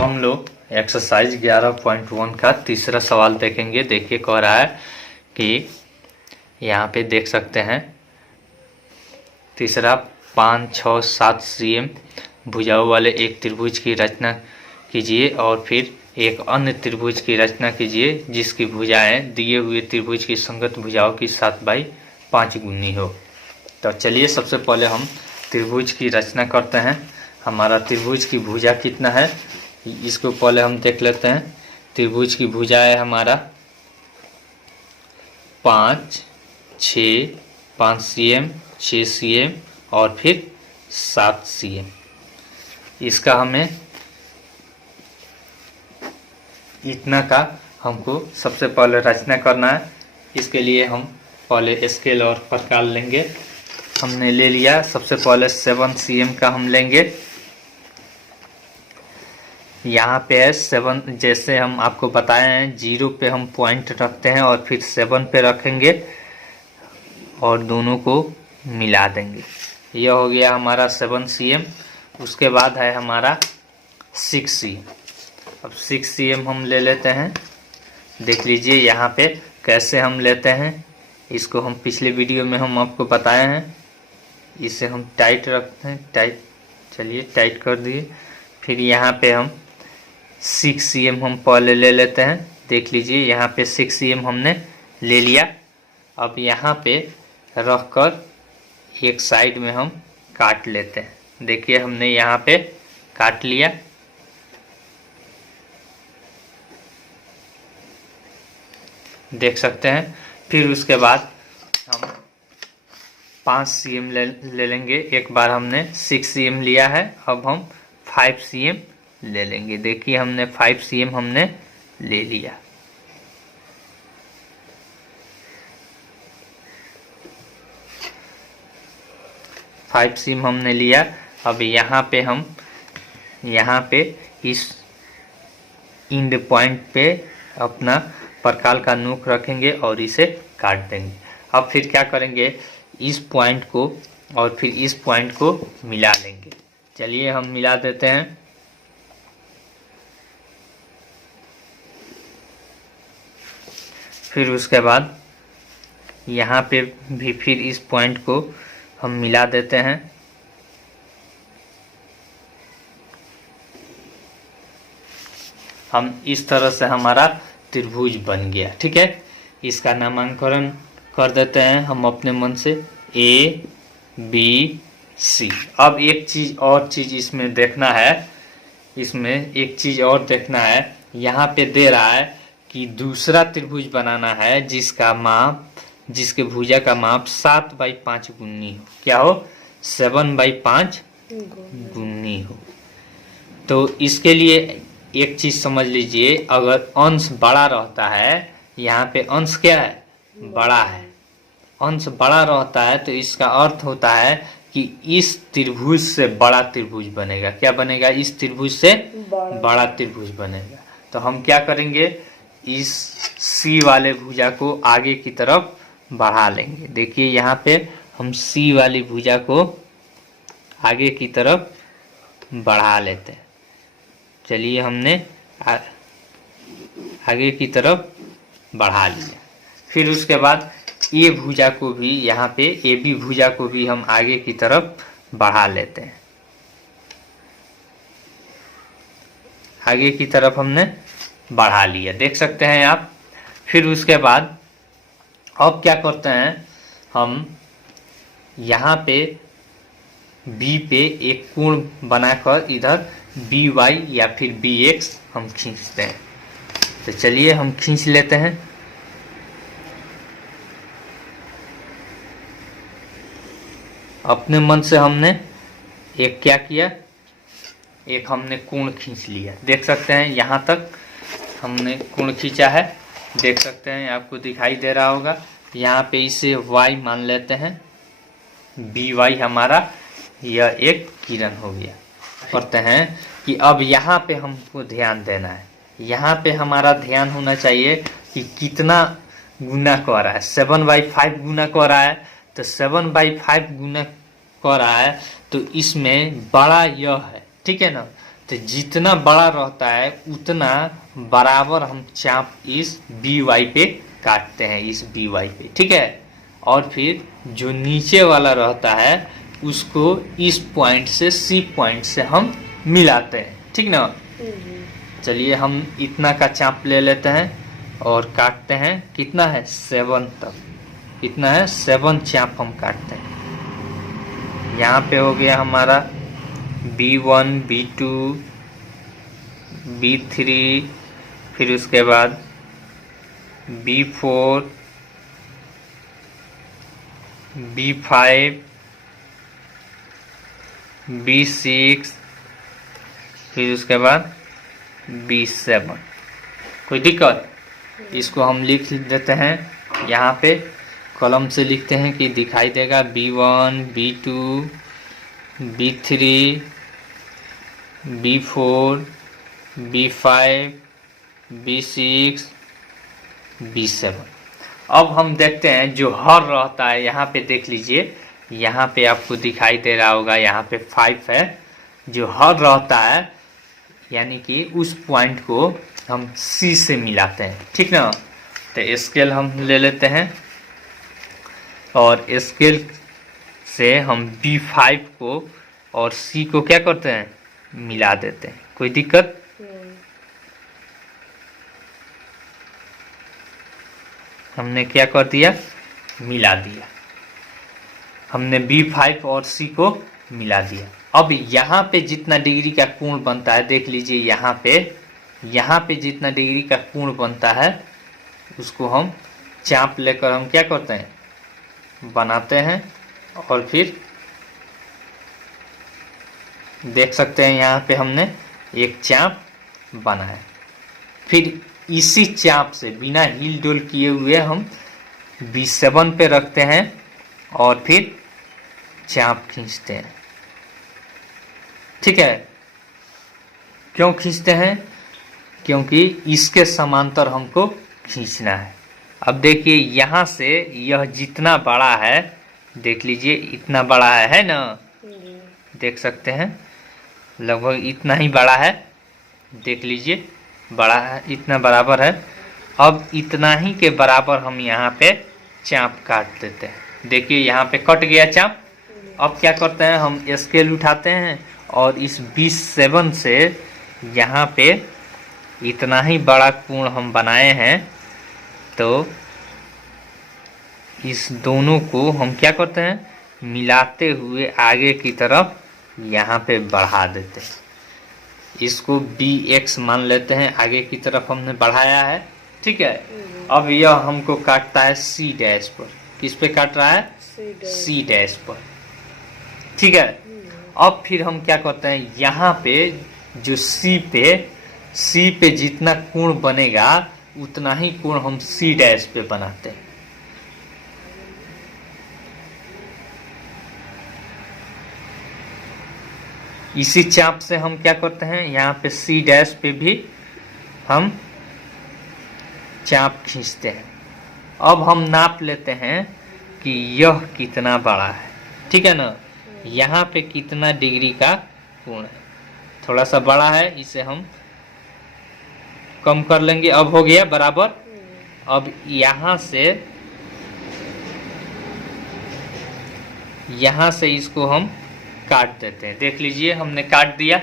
हम लोग एक्सरसाइज 11.1 का तीसरा सवाल देखेंगे। देखिए कह रहा है कि यहाँ पे देख सकते हैं तीसरा 5, 6, 7 cm भुजाओं वाले एक त्रिभुज की रचना कीजिए और फिर एक अन्य त्रिभुज की रचना कीजिए जिसकी भुजाएं दिए हुए त्रिभुज की संगत भुजाओं की 7/5 गुनी हो। तो चलिए सबसे पहले हम त्रिभुज की रचना करते हैं। हमारा त्रिभुज की भुजा कितना है इसको पहले हम देख लेते हैं। त्रिभुज की भुजा है हमारा 5, 6, 5 cm, 6 cm और फिर 7 cm। इसका हमें इतना का हमको सबसे पहले रचना करना है। इसके लिए हम पहले स्केल और प्रकार लेंगे। हमने ले लिया सबसे पहले 7 cm का हम लेंगे। यहाँ पे है 7, जैसे हम आपको बताए हैं 0 पे हम पॉइंट रखते हैं और फिर 7 पे रखेंगे और दोनों को मिला देंगे। यह हो गया हमारा 7 cm। उसके बाद है हमारा 6 cm। अब 6 cm हम ले लेते हैं। देख लीजिए यहाँ पे कैसे हम लेते हैं। इसको हम पिछले वीडियो में हम आपको बताए हैं। इसे हम टाइट रखते हैं, टाइट, चलिए टाइट कर दिए। फिर यहाँ पे हम 6 cm हम पहले ले लेते हैं। देख लीजिए यहाँ पे 6 cm हमने ले लिया। अब यहाँ पे रख कर एक साइड में हम काट लेते हैं। देखिए हमने यहाँ पे काट लिया। देख सकते हैं। फिर उसके बाद हम 5 cm ले लेंगे। एक बार हमने 6 cm लिया है, अब हम 5 cm ले लेंगे। देखिए हमने 5 cm हमने ले लिया। फाइव cm हमने लिया। अब यहाँ पे इस इंड पॉइंट पे अपना प्रकार का नोक रखेंगे और इसे काट देंगे। अब फिर क्या करेंगे, इस पॉइंट को और फिर इस पॉइंट को मिला लेंगे। चलिए हम मिला देते हैं। फिर उसके बाद यहाँ पे भी फिर इस पॉइंट को हम मिला देते हैं। हम इस तरह से हमारा त्रिभुज बन गया। ठीक है, इसका नामकरण कर देते हैं हम अपने मन से A, B, C। अब एक चीज इसमें देखना है। इसमें एक चीज और देखना है। यहाँ पे दे रहा है कि दूसरा त्रिभुज बनाना है जिसके भुजा का माप 7/5 गुनी हो। क्या हो? 7/5 गुनी हो। तो इसके लिए एक चीज समझ लीजिए, अगर अंश बड़ा रहता है, यहाँ पे अंश क्या है? बड़ा है। अंश बड़ा रहता है तो इसका अर्थ होता है कि इस त्रिभुज से बड़ा त्रिभुज बनेगा। क्या बनेगा? इस त्रिभुज से बड़ा त्रिभुज बनेगा। तो हम क्या करेंगे, इस C वाले भुजा को आगे की तरफ बढ़ा लेंगे। देखिए यहाँ पे हम C वाली भुजा को आगे की तरफ बढ़ा लेते हैं। चलिए हमने आगे की तरफ बढ़ा लिया। फिर उसके बाद ये भुजा को भी, यहाँ पे AB भुजा को भी हम आगे की तरफ बढ़ा लेते हैं। आगे की तरफ हमने बढ़ा लिया, देख सकते हैं आप। फिर उसके बाद अब क्या करते हैं, हम यहाँ पे B पे एक कोण बनाकर इधर BY या फिर BX हम खींचते हैं। तो चलिए हम खींच लेते हैं। अपने मन से हमने एक क्या किया, एक हमने कोण खींच लिया। देख सकते हैं यहाँ तक हमने कोण खींचा है। देख सकते हैं, आपको दिखाई दे रहा होगा। यहाँ पे इसे Y मान लेते हैं। BY हमारा यह एक किरण हो गया। करते हैं कि अब यहाँ पे हमको ध्यान देना है। यहाँ पे हमारा ध्यान होना चाहिए कि कितना गुना कर रहा है। 7/5 गुना कर रहा है। तो 7/5 गुना कर रहा है तो इसमें बड़ा यह है। ठीक है ना। तो जितना बड़ा रहता है उतना बराबर हम चाप इस बी वाई पे काटते हैं, इस बी वाई पे, ठीक है। और फिर जो नीचे वाला रहता है उसको इस पॉइंट से सी पॉइंट से हम मिलाते हैं, ठीक ना। चलिए हम इतना का चाप ले लेते हैं और काटते हैं। कितना है 7 तक, कितना है 7 चाप हम काटते हैं। यहाँ पे हो गया हमारा B1 B2 B3, फिर उसके बाद B4 B5 B6, फिर उसके बाद B7। कोई दिक्कत? इसको हम लिख देते हैं, यहाँ पे कलम से लिखते हैं कि दिखाई देगा B1 B2 B3 B4 B5 B6 B7। अब हम देखते हैं जो हर रहता है, यहाँ पे देख लीजिए, यहाँ पे आपको दिखाई दे रहा होगा, यहाँ पे 5 है। जो हर रहता है यानी कि उस पॉइंट को हम C से मिलाते हैं, ठीक ना। तो स्केल हम ले लेते हैं और स्केल से हम B5 को और C को क्या करते हैं, मिला देते हैं। कोई दिक्कत? हमने क्या कर दिया, मिला दिया। हमने B5 और C को मिला दिया। अब यहाँ पे जितना डिग्री का कोण बनता है, देख लीजिए यहाँ पे जितना डिग्री का कोण बनता है उसको हम चाप लेकर हम क्या करते हैं, बनाते हैं। और फिर देख सकते हैं यहाँ पे हमने एक चाप बनाया। फिर इसी चाप से बिना हिल डुल किए हुए हम B7 पे रखते हैं और फिर चाप खींचते हैं, ठीक है। क्यों खींचते हैं? क्योंकि इसके समांतर हमको खींचना है। अब देखिए यहाँ से यह जितना बड़ा है, देख लीजिए इतना बड़ा है ना, देख सकते हैं लगभग इतना ही बड़ा है, देख लीजिए बड़ा है, इतना बराबर है। अब इतना ही के बराबर हम यहाँ पे चाप काट देते हैं। देखिए यहाँ पे कट गया चाप। अब क्या करते हैं, हम स्केल उठाते हैं और इस B7 से यहाँ पे इतना ही बड़ा कोण हम बनाए हैं, तो इस दोनों को हम क्या करते हैं, मिलाते हुए आगे की तरफ यहाँ पे बढ़ा देते हैं। इसको BX मान लेते हैं, आगे की तरफ हमने बढ़ाया है, ठीक है। अब यह हमको काटता है C डैश पर। किस पे काट रहा है, C डैश पर, ठीक है। अब फिर हम क्या करते हैं, यहाँ पे जो C पे जितना कोण बनेगा उतना ही कोण हम C डैश पे बनाते हैं। इसी चाप से हम क्या करते हैं, यहाँ पे C डैश पे भी हम चाप खींचते हैं। अब हम नाप लेते हैं कि यह कितना बड़ा है, ठीक है ना। यहाँ पे कितना डिग्री का कोण है, थोड़ा सा बड़ा है, इसे हम कम कर लेंगे। अब हो गया बराबर। अब यहाँ से इसको हम काट देते हैं। देख लीजिए हमने काट दिया।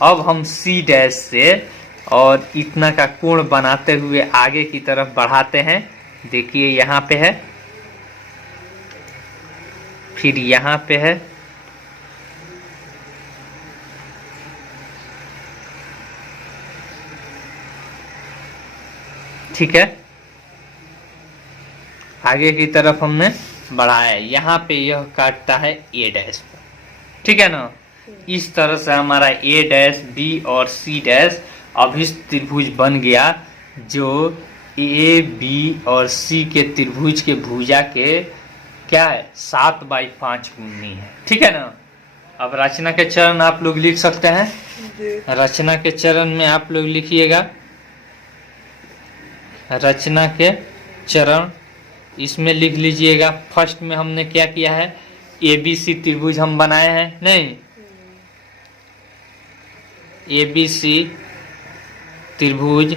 अब हम C डैश से और इतना का कोण बनाते हुए आगे की तरफ बढ़ाते हैं। देखिए यहाँ पे है, फिर यहाँ पे है, ठीक है। आगे की तरफ हमने बढ़ाया, यहाँ पे यह काटता है A डैश पर, ठीक है ना। इस तरह से हमारा A डैश, B और C डैश अभिष्ट त्रिभुज बन गया, जो A, B और C के त्रिभुज के भुजा के क्या है 7/5 गुनी है, ठीक है ना। अब रचना के चरण आप लोग लिख सकते हैं। रचना के चरण में आप लोग लिखिएगा, रचना के चरण इसमें लिख लीजिएगा। फर्स्ट में हमने क्या किया है, ABC त्रिभुज हम बनाए हैं, नहीं ABC त्रिभुज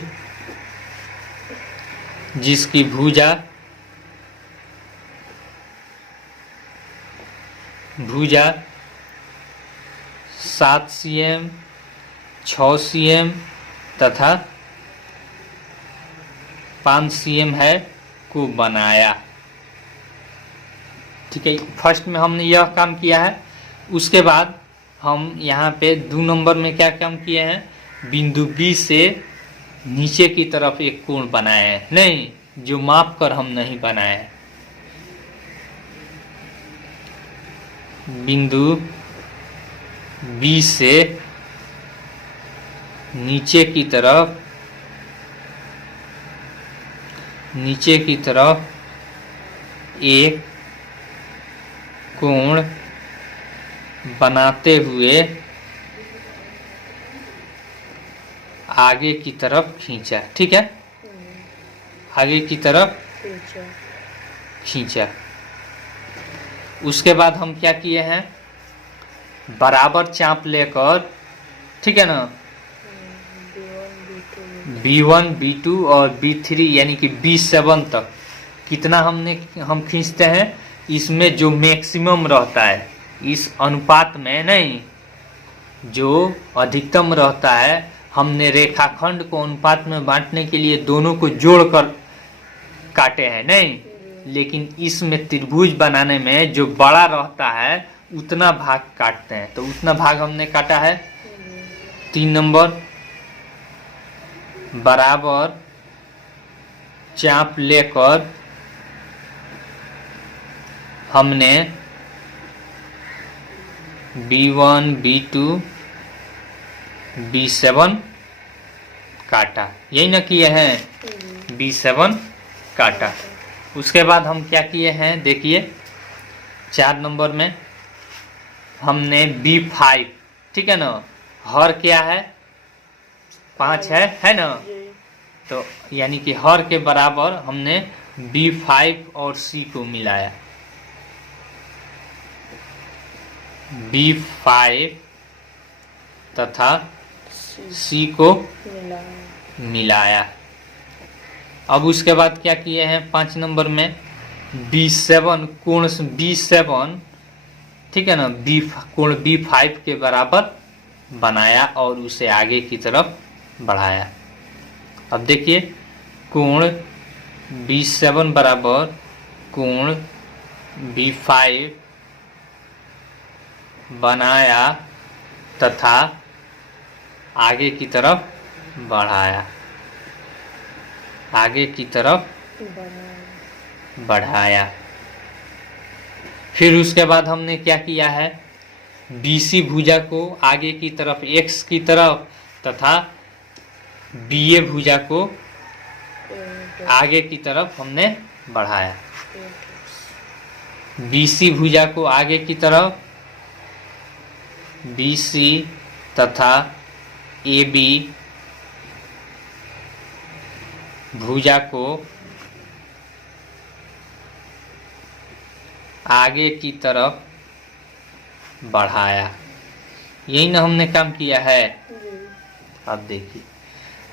जिसकी भुजा 7 cm 6 cm तथा 5 cm है को बनाया। ठीक है, फर्स्ट में हमने यह काम किया है। उसके बाद हम यहाँ पे 2 नंबर में क्या काम किए हैं, बिंदु B से नीचे की तरफ एक कोण बनाए हैं, नहीं जो माप कर हम नहीं बनाए हैं। बिंदु B से नीचे की तरफ एक कोण बनाते हुए आगे की तरफ खींचा। ठीक है, आगे की तरफ खींचा। उसके बाद हम क्या किए हैं, बराबर चाप लेकर, ठीक है ना, B1 B2 और B3 यानी कि B7 तक कितना हम खींचते हैं, इसमें जो मैक्सिमम रहता है इस अनुपात में, नहीं जो अधिकतम रहता है, हमने रेखाखंड को अनुपात में बांटने के लिए दोनों को जोड़कर काटे हैं, नहीं, लेकिन इसमें त्रिभुज बनाने में जो बड़ा रहता है उतना भाग काटते हैं। तो उतना भाग हमने काटा है। 3 नंबर, बराबर चाप लेकर हमने B1 B2 B7 काटा, यही ना किए हैं, B7 काटा। उसके बाद हम क्या किए हैं, देखिए 4 नंबर में हमने B5, ठीक है ना, हर क्या है 5 है ना, तो यानी कि हर के बराबर हमने B5 और C को मिलाया। B5 तथा C को मिलाया। अब उसके बाद क्या किए हैं, 5 नंबर में B7 कोण B7, ठीक है ना, कोण B5 के बराबर बनाया और उसे आगे की तरफ बढ़ाया। अब देखिए कोण B7 बराबर कोण B5 बनाया तथा आगे की तरफ बढ़ाया, आगे की तरफ बढ़ाया। फिर उसके बाद हमने क्या किया है, BC भुजा को आगे की तरफ X की तरफ तथा BA भुजा को आगे की तरफ हमने बढ़ाया। BC भुजा को आगे की तरफ, BC तथा AB भुजा को आगे की तरफ बढ़ाया। यही ना हमने काम किया है। अब देखिए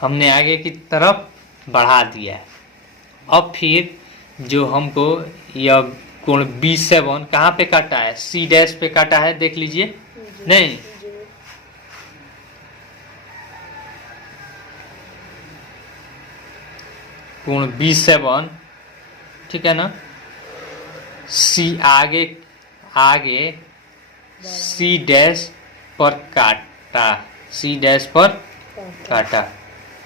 हमने आगे की तरफ बढ़ा दिया है। अब फिर जो हमको यह कोण B7 कहाँ पे काटा है, C डैश पे काटा है, देख लीजिए, नहीं कोण B7, ठीक है ना, C आगे C डैश पर काटा, C डैश पर काटा।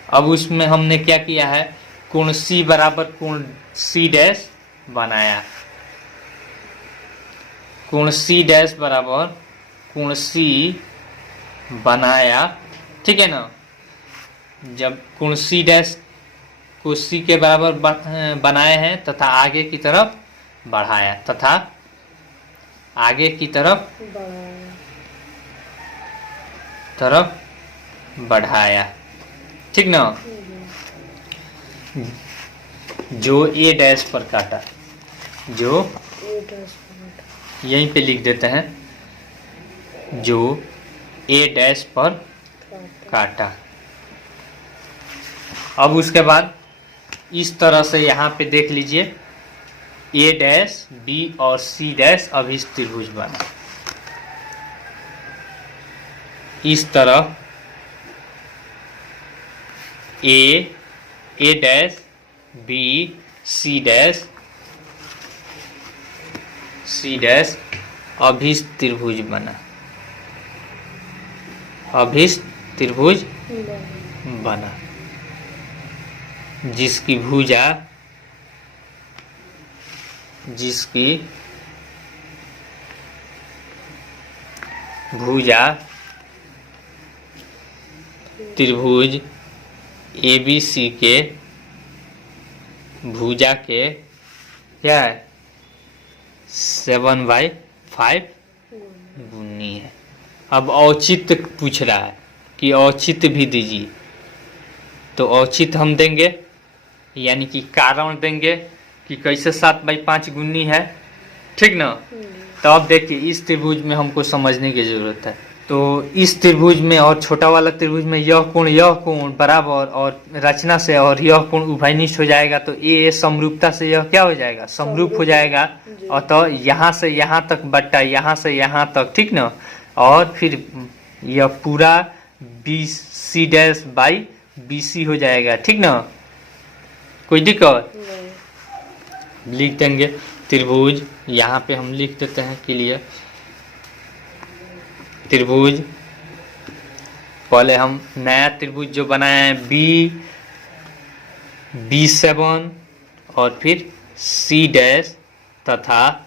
अब उसमें हमने क्या किया है, कोण C बराबर कोण C डैश बनाया। कोण C डैश बराबर कोण C बनाया, ठीक है ना। जब कोण C डैश को C के बराबर बनाए हैं तथा आगे की तरफ बढ़ाया तथा आगे की तरफ बढ़ाया, ठीक ना। जो A डैश पर काटा, जो यहीं पे लिख देते हैं, जो A डैश पर काटा। अब उसके बाद इस तरह से यहाँ पे देख लीजिए ए डैश बी और सी डैश अभिष्ट त्रिभुज बना। इस तरह ए डैश बी सी डैश अभिष्ट त्रिभुज बना। अभिष्ट त्रिभुज बना जिसकी भुजा त्रिभुज ABC के भुजा के क्या है 7/5 गुनी है। अब औचित्य पूछ रहा है कि औचित्य भी दीजिए, तो औचित्य हम देंगे यानी कि कारण देंगे कि कैसे 7/5 गुनी है, ठीक ना। तो अब देखिए इस त्रिभुज में हमको समझने की जरूरत है। तो इस त्रिभुज में और छोटा वाला त्रिभुज में यह कोण बराबर और रचना से और यह कोण उभयनिष्ठ हो जाएगा, तो ये समरूपता से यह क्या हो जाएगा, समरूप हो जाएगा। और तो यहाँ से यहाँ तक बट्टा यहाँ से यहाँ तक, ठीक ना। और फिर यह पूरा BC डैश बाई BC हो जाएगा, ठीक ना। कोई दिक्कत लिख देंगे त्रिभुज, यहाँ पे हम लिख देते हैं क्लियर। त्रिभुज पहले हम नया त्रिभुज जो बनाए हैं B7 और फिर C डैश तथा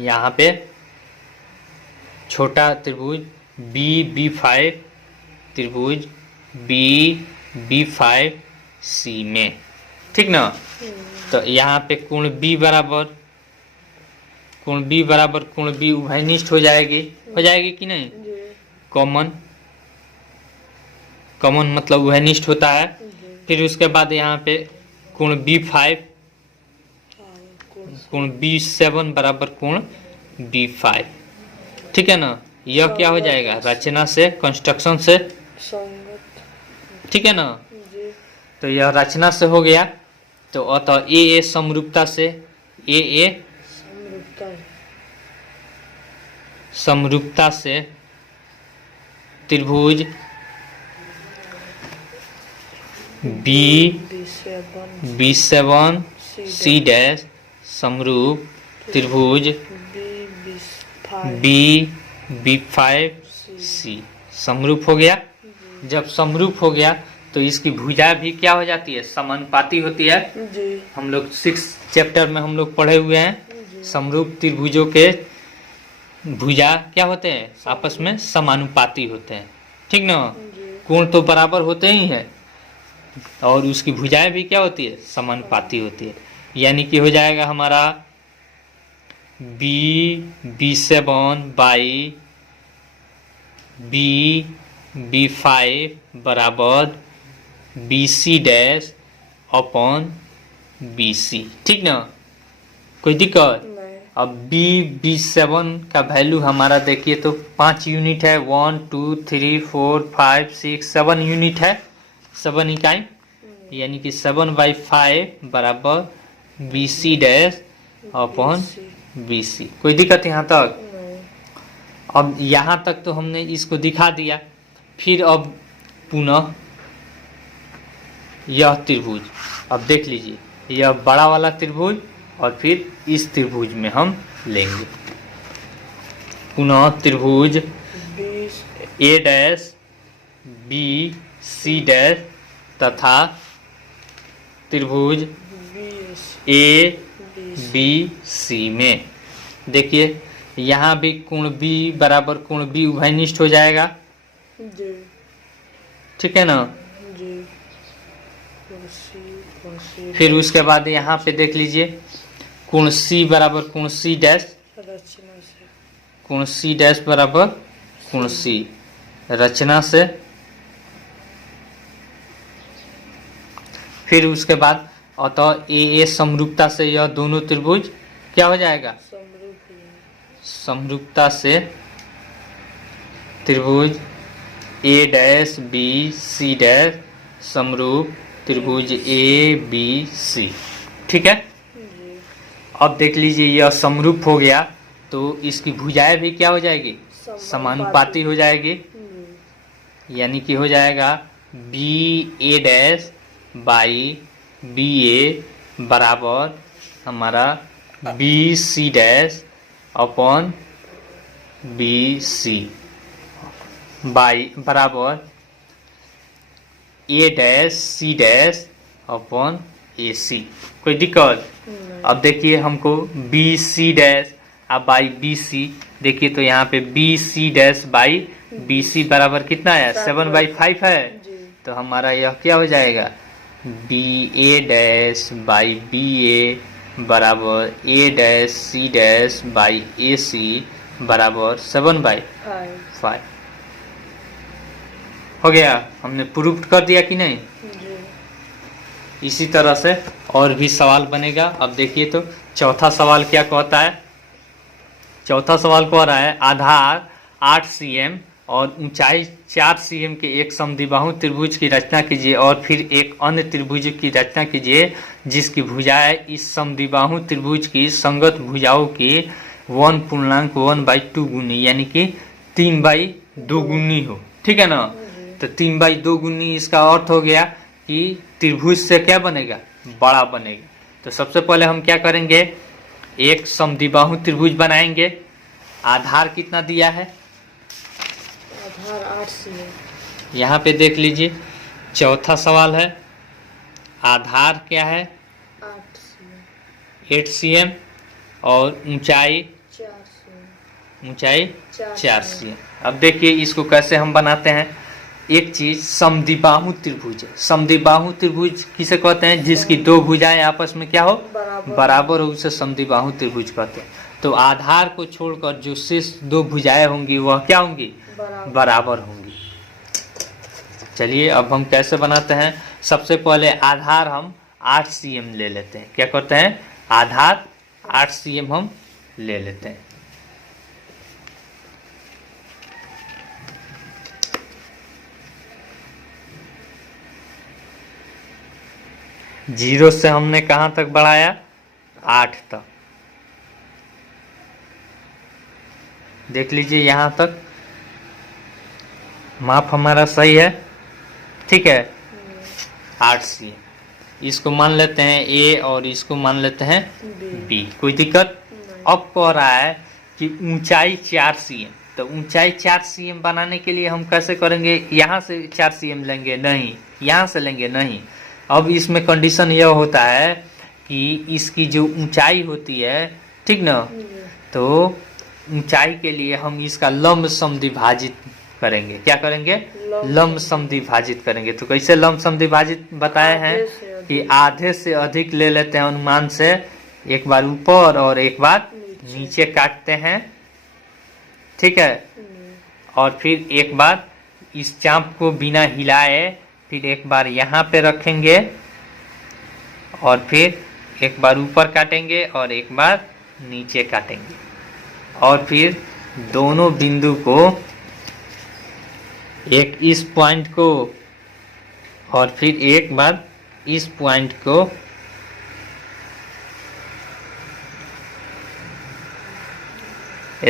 यहाँ पे छोटा त्रिभुज B5 त्रिभुज B5C में, ठीक ना। तो यहाँ पे कोण B बराबर कोण B उभयनिष्ठ हो जाएगी कि नहीं। कॉमन मतलब उभयनिष्ठ होता है। फिर उसके बाद यहाँ पे कोण B5 कोण B7 बराबर कोण B5, ठीक है ना। यह क्या हो जाएगा रचना से कंस्ट्रक्शन से, ठीक है ना। तो यह रचना से हो गया। तो अतः ए समरूपता से समरूपता से त्रिभुज B7 C डैश समरूप त्रिभुज B5 C समरूप हो गया। जब समरूप हो गया तो इसकी भुजा भी क्या हो जाती है, समानुपाती होती है। हम लोग 6 चैप्टर में हम लोग पढ़े हुए हैं। समरूप त्रिभुजों के भुजा क्या होते हैं, आपस में समानुपाती होते हैं, ठीक ना। कोण तो बराबर होते ही हैं और उसकी भुजाएं भी क्या होती है, समानुपाती होती है। यानी कि हो जाएगा हमारा B7 बाई B5 बराबर BC डैश अपॉन BC, ठीक ना। कोई दिक्कत। अब B7 का वैल्यू हमारा देखिए तो 5 यूनिट है। 1 2 3 4 5 6 7 यूनिट है, 7 इकाई, यानी कि 7/5 बराबर BC डैश अपॉन BC। कोई दिक्कत यहाँ तक। अब यहाँ तक तो हमने इसको दिखा दिया। फिर अब पुनः यह त्रिभुज, अब देख लीजिए यह बड़ा वाला त्रिभुज और फिर इस त्रिभुज में हम लेंगे पुनः त्रिभुज A dash B C dash तथा त्रिभुज A B C में। देखिए यहाँ भी कोण B बराबर कोण B उभयनिष्ठ हो जाएगा, ठीक है ना। फिर उसके बाद यहाँ पे देख लीजिए कोण C बराबर कोण C डैश, कोण C डैश बराबर कोण C रचना से। फिर उसके बाद अतः ए समरूपता से यह दोनों त्रिभुज क्या हो जाएगा, समरूपता से त्रिभुज ए डैश बी सी डैश समरूप त्रिभुज ए बी सी। ठीक है, अब देख लीजिए यह समरूप हो गया तो इसकी भुजाएं भी क्या हो जाएगी, समानुपाती हो जाएगी। यानी कि हो जाएगा B A dash by B A बराबर हमारा B C dash upon B C by बराबर A dash C dash upon A C. कोई दिक्कत? अब देखिए हमको बी सी डैश अब बाई बी सी, देखिए तो यहाँ पे B C dash by B C बराबर कितना है, 7/5 है। तो हमारा यह क्या हो जाएगा, B A dash by B A बराबर A dash C dash by A C बराबर 7/5 हो गया। हमने प्रूफ कर दिया कि नहीं? इसी तरह से और भी सवाल बनेगा। अब देखिए तो चौथा सवाल क्या कहता है। चौथा सवाल कह रहा है आधार 8 cm और ऊंचाई 4 cm के एक समद्विबाहु त्रिभुज की रचना कीजिए और फिर एक अन्य त्रिभुज की रचना कीजिए जिसकी भुजाएं इस समद्विबाहु त्रिभुज की संगत भुजाओं की 1/2 गुनी यानी कि 3/2 गुनी हो। ठीक है ना, तो 3/2 गुनी इसका अर्थ हो गया कि त्रिभुज से क्या बनेगा, बड़ा बनेगा। तो सबसे पहले हम क्या करेंगे, एक समद्विबाहु त्रिभुज बनाएंगे। आधार कितना दिया है, आधार 8 cm। यहाँ पे देख लीजिए चौथा सवाल है आधार क्या है 8 cm और ऊंचाई 4 cm। अब देखिए इसको कैसे हम बनाते हैं। एक चीज समद्विबाहु त्रिभुज है। समद्विबाहु त्रिभुज किसे कहते हैं, जिसकी दो भुजाएं आपस में क्या हो, बराबर हो, उसे समद्विबाहु त्रिभुज कहते हैं। तो आधार को छोड़कर जो शेष दो भुजाएं होंगी वह क्या होंगी, बराबर होंगी। चलिए अब हम कैसे बनाते हैं। सबसे पहले आधार हम 8 cm ले लेते हैं। क्या करते हैं, आधार 8 cm हम ले लेते हैं। जीरो से हमने कहाँ तक बढ़ाया, 8 तक। देख लीजिए यहाँ तक माप हमारा सही है। ठीक है, 8 cm इसको मान लेते हैं ए और इसको मान लेते हैं बी। कोई दिक्कत? अब कह रहा है कि ऊंचाई 4 cm, तो ऊंचाई 4 cm बनाने के लिए हम कैसे करेंगे, यहाँ से 4 cm लेंगे नहीं, यहाँ से लेंगे नहीं। अब इसमें कंडीशन यह होता है कि इसकी जो ऊंचाई होती है, ठीक ना, तो ऊंचाई के लिए हम इसका लंब समद्विभाजित करेंगे। क्या करेंगे, लंब समद्विभाजित करेंगे। तो कैसे लंब समद्विभाजित बताए हैं कि आधे से अधिक ले लेते हैं अनुमान से, एक बार ऊपर और एक बार नीचे काटते हैं। ठीक है, और फिर एक बार इस चाप को बिना हिलाए फिर एक बार यहाँ पे रखेंगे और फिर एक बार ऊपर काटेंगे और एक बार नीचे काटेंगे और फिर दोनों बिंदु को, एक इस पॉइंट को और फिर एक बार इस पॉइंट को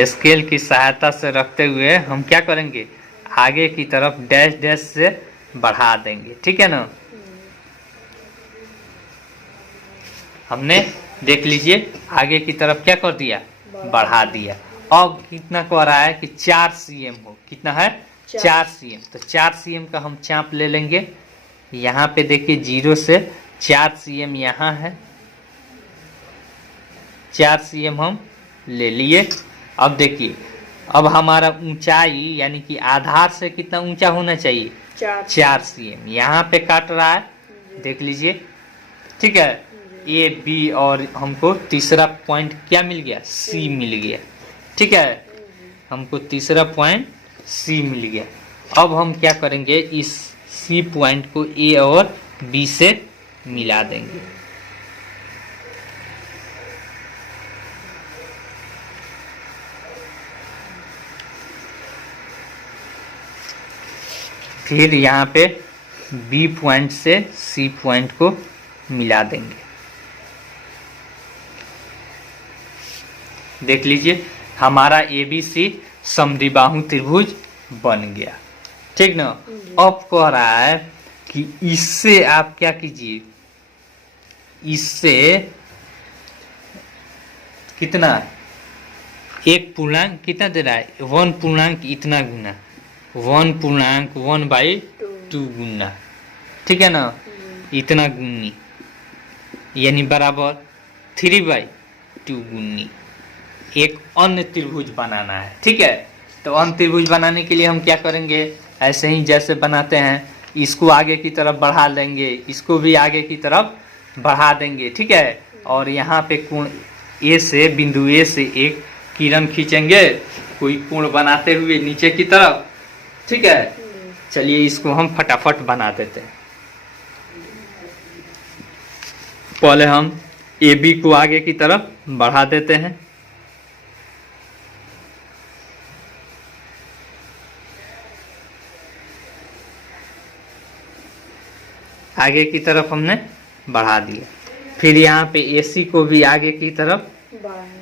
स्केल की सहायता से रखते हुए हम क्या करेंगे, आगे की तरफ डैश डैश से बढ़ा देंगे। ठीक है ना, हमने देख लीजिए आगे की तरफ क्या कर दिया, बढ़ा दिया। अब कितना कह रहा है कि 4 cm हो, कितना है 4 cm। तो 4 cm का हम चाप ले लेंगे। यहाँ पे देखिए 0 से 4 cm यहाँ है, 4 cm हम ले लिए। अब देखिए अब हमारा ऊंचाई यानी कि आधार से कितना ऊंचा होना चाहिए, 4 cm। यहाँ पे काट रहा है, देख लीजिए। ठीक है, ए बी और हमको तीसरा पॉइंट क्या मिल गया, सी मिल गया। ठीक है, हमको तीसरा पॉइंट सी मिल गया। अब हम क्या करेंगे, इस सी पॉइंट को ए और बी से मिला देंगे। फिर यहाँ पे बी पॉइंट से सी पॉइंट को मिला देंगे। देख लीजिए हमारा ABC समद्विबाहु त्रिभुज बन गया, ठीक ना। अब कह रहा है कि इससे आप क्या कीजिए, इससे कितना एक पूर्णांक कितना दे रहा है, 1 पूर्णांक इतना गुना 1 पूर्णांक 1/2 गुना, ठीक है ना, इतना गुनी यानी बराबर 3/2 गुनी एक अन्य त्रिभुज बनाना है, ठीक है। तो अन्य त्रिभुज बनाने के लिए हम क्या करेंगे, ऐसे ही जैसे बनाते हैं इसको आगे की तरफ बढ़ा देंगे, इसको भी आगे की तरफ बढ़ा देंगे, ठीक है। और यहाँ पे कोण ए से, बिंदु ए से एक किरण खींचेंगे कोई कोण बनाते हुए नीचे की तरफ, ठीक है। चलिए इसको हम फटाफट बना देते हैं। पहले हम AB को आगे की तरफ बढ़ा देते हैं, आगे की तरफ हमने बढ़ा दिया। फिर यहाँ पे AC को भी आगे की तरफ बढ़ाएंगे।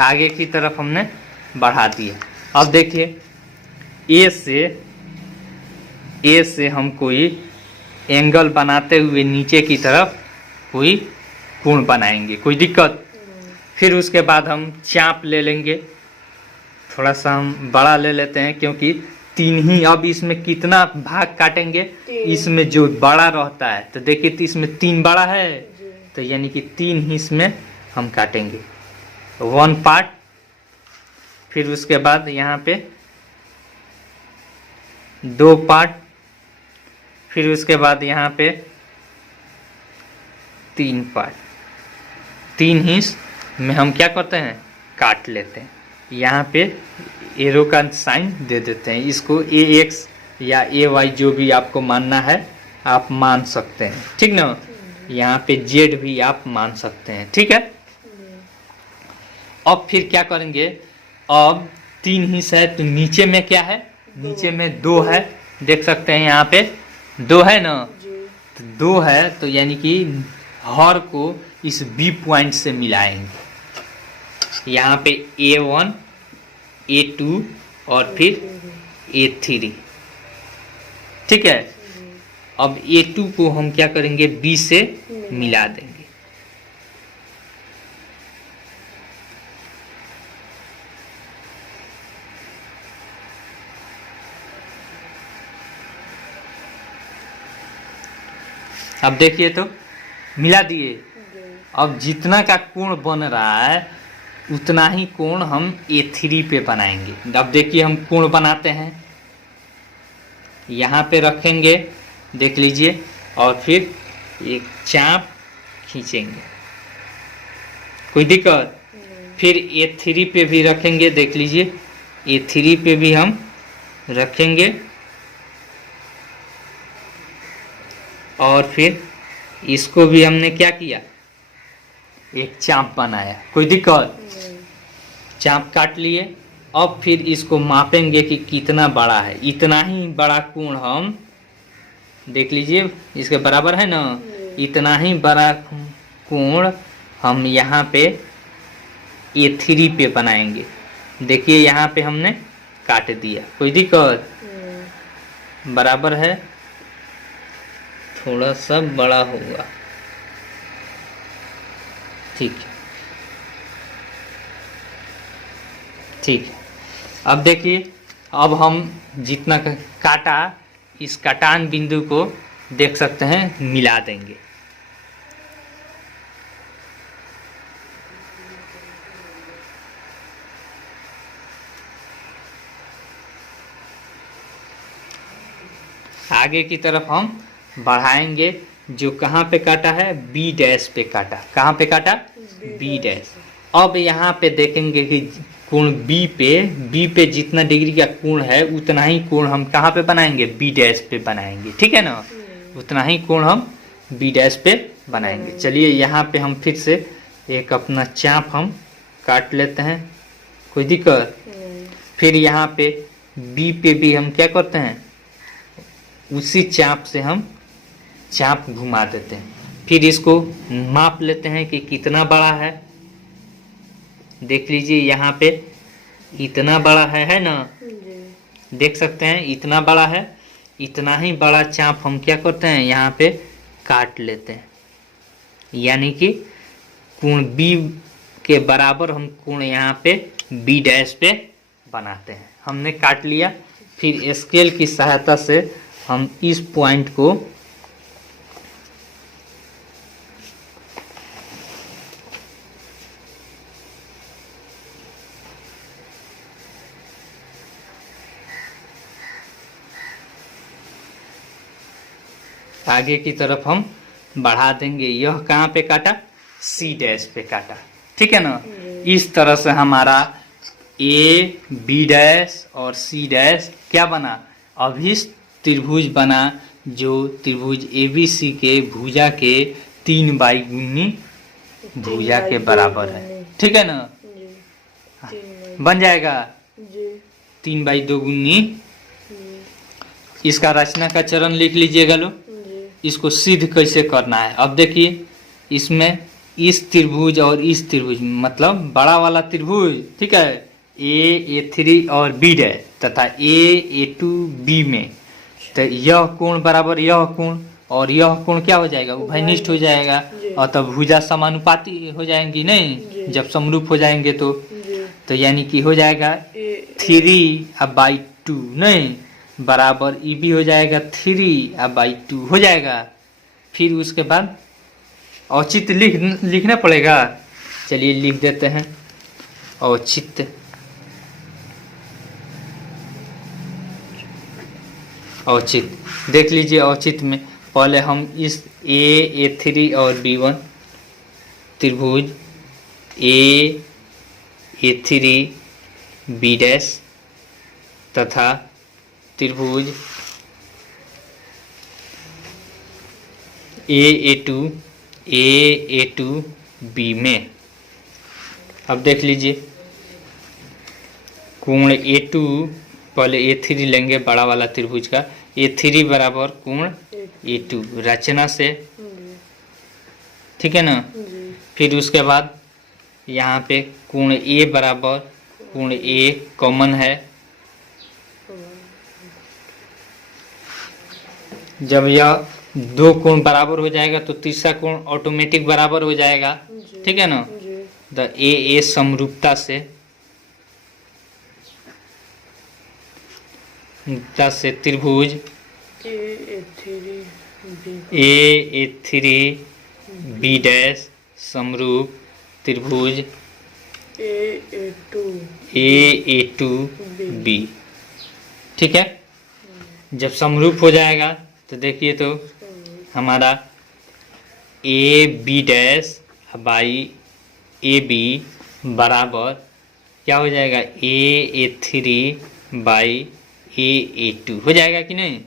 आगे की तरफ हमने बढ़ा दिया। अब देखिए ए से हम कोई एंगल बनाते हुए नीचे की तरफ कोई कोण बनाएंगे, कोई दिक्कत। फिर उसके बाद हम चाप ले लेंगे, थोड़ा सा हम बड़ा ले लेते हैं क्योंकि 3 ही, अब इसमें कितना भाग काटेंगे, इसमें जो बड़ा रहता है तो देखिए तो इसमें 3 बड़ा है तो यानी कि 3 ही इसमें हम काटेंगे, 1 पार्ट। फिर उसके बाद यहाँ पे 2 पार्ट, फिर उसके बाद यहाँ पे 3 पार्ट। 3 हिस्स में हम क्या करते हैं, काट लेते हैं। यहाँ पे एरो का साइन दे देते हैं, इसको AX या AY जो भी आपको मानना है आप मान सकते हैं, ठीक ना। यहाँ पे Z भी आप मान सकते हैं, ठीक है। अब फिर क्या करेंगे, अब 3 हिस्सा है तो नीचे में क्या है, नीचे में 2 है, देख सकते हैं यहाँ पे 2 है ना, तो 2 है तो यानी कि हर को इस B पॉइंट से मिलाएंगे। यहाँ पे A1 A2 और फिर A3, ठीक है। अब A2 को हम क्या करेंगे, B से मिला देंगे। अब देखिए तो मिला दिए। अब जितना का कोण बन रहा है उतना ही कोण हम A3 पे बनाएंगे। अब देखिए हम कोण बनाते हैं, यहाँ पे रखेंगे, देख लीजिए, और फिर एक चाप खींचेंगे, कोई दिक्कत। फिर A3 पे भी रखेंगे, देख लीजिए A3 पे भी हम रखेंगे और फिर इसको भी हमने क्या किया, एक चाप बनाया, कोई दिक्कत। चाप काट लिए। अब फिर इसको मापेंगे कि कितना बड़ा है, इतना ही बड़ा कोण हम, देख लीजिए इसके बराबर है ना, इतना ही बड़ा कोण हम यहाँ पे A3 पे बनाएंगे। देखिए यहाँ पे हमने काट दिया, कोई दिक्कत, बराबर है, थोड़ा सा बड़ा होगा, ठीक है, ठीक है। अब देखिए अब हम जितना काटा इस काटान बिंदु को देख सकते हैं मिला देंगे। आगे की तरफ हम बढ़ाएंगे, जो कहाँ पे काटा है, B डैश पे काटा, कहाँ पे काटा, B डैश। अब यहाँ पे देखेंगे कि कोण B पे जितना डिग्री का कोण है उतना ही कोण हम कहाँ पे बनाएंगे, B डैश पे बनाएंगे, ठीक है ना, उतना ही कोण हम बी डैश पे बनाएंगे। चलिए यहाँ पे हम फिर से एक अपना चाप हम काट लेते हैं, कोई दिक्कत। फिर यहाँ पे बी पे भी हम क्या करते हैं, उसी चाप से हम चाप घुमा देते हैं। फिर इसको माप लेते हैं कि कितना बड़ा है। देख लीजिए यहाँ पे इतना बड़ा है ना, देख सकते हैं इतना बड़ा है। इतना ही बड़ा चाप हम क्या करते हैं, यहाँ पे काट लेते हैं, यानी कि कोण बी के बराबर हम कोण यहाँ पे बी डैश पे बनाते हैं। हमने काट लिया। फिर स्केल की सहायता से हम इस पॉइंट को आगे की तरफ हम बढ़ा देंगे। यह कहाँ पे काटा, सी डैश पे काटा, ठीक है ना। इस तरह से हमारा ए बी डैश और सी डैश क्या बना, अभिष्ट त्रिभुज बना, जो त्रिभुज ABC के भुजा के 3/गुनी भुजा के बराबर है, ठीक है ना। बन जाएगा 3/2 इसका रचना का चरण लिख लीजिएगा लो। इसको सिद्ध कैसे करना है, अब देखिए इसमें इस त्रिभुज और इस त्रिभुज मतलब बड़ा वाला त्रिभुज, ठीक है, A3 और B डैश तथा A2 B में, तो यह कोण बराबर यह कोण और यह कोण क्या हो जाएगा, उभयनिष्ठ हो जाएगा और तब भुजा समानुपाती हो जाएंगी नहीं, जब समरूप हो जाएंगे तो यानी कि हो जाएगा 3/2 नहीं बराबर ई भी हो जाएगा 3/2 हो जाएगा। फिर उसके बाद औचित्य लिखना पड़ेगा। चलिए लिख देते हैं औचित्य। औचित्य देख लीजिए, औचित्य में पहले हम इस A3 और B1 त्रिभुज A3 B डैश तथा त्रिभुज A2 B में, अब देख लीजिए कोण A2 पहले A3 लेंगे बड़ा वाला त्रिभुज का, A3 बराबर कोण A2 रचना से, ठीक है ना। फिर उसके बाद यहाँ पे कोण A बराबर कोण A कॉमन है, जब यह दो कोण बराबर हो जाएगा तो तीसरा कोण ऑटोमेटिक बराबर हो जाएगा, ठीक है ना। द ए समरूपता से त्रिभुज A3 B डैश समरूप त्रिभुज A2 B, ठीक है। जब समरूप हो जाएगा तो देखिए तो हमारा AB डैश बाई AB बराबर क्या हो जाएगा, A3 बाई A2 हो जाएगा कि नहीं।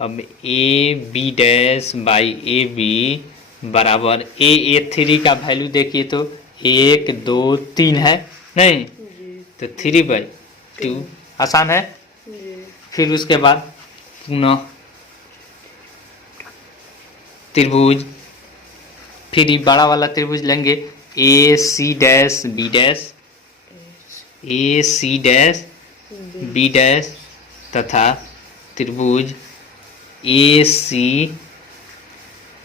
अब AB डैश बाई AB बराबर A3 का वैल्यू देखिए तो 1 2 3 है नहीं, तो 3/2 आसान है। फिर उसके बाद पुनः त्रिभुज, फिर ये बड़ा वाला त्रिभुज लेंगे AC dash B dash, AC dash B dash तथा त्रिभुज AC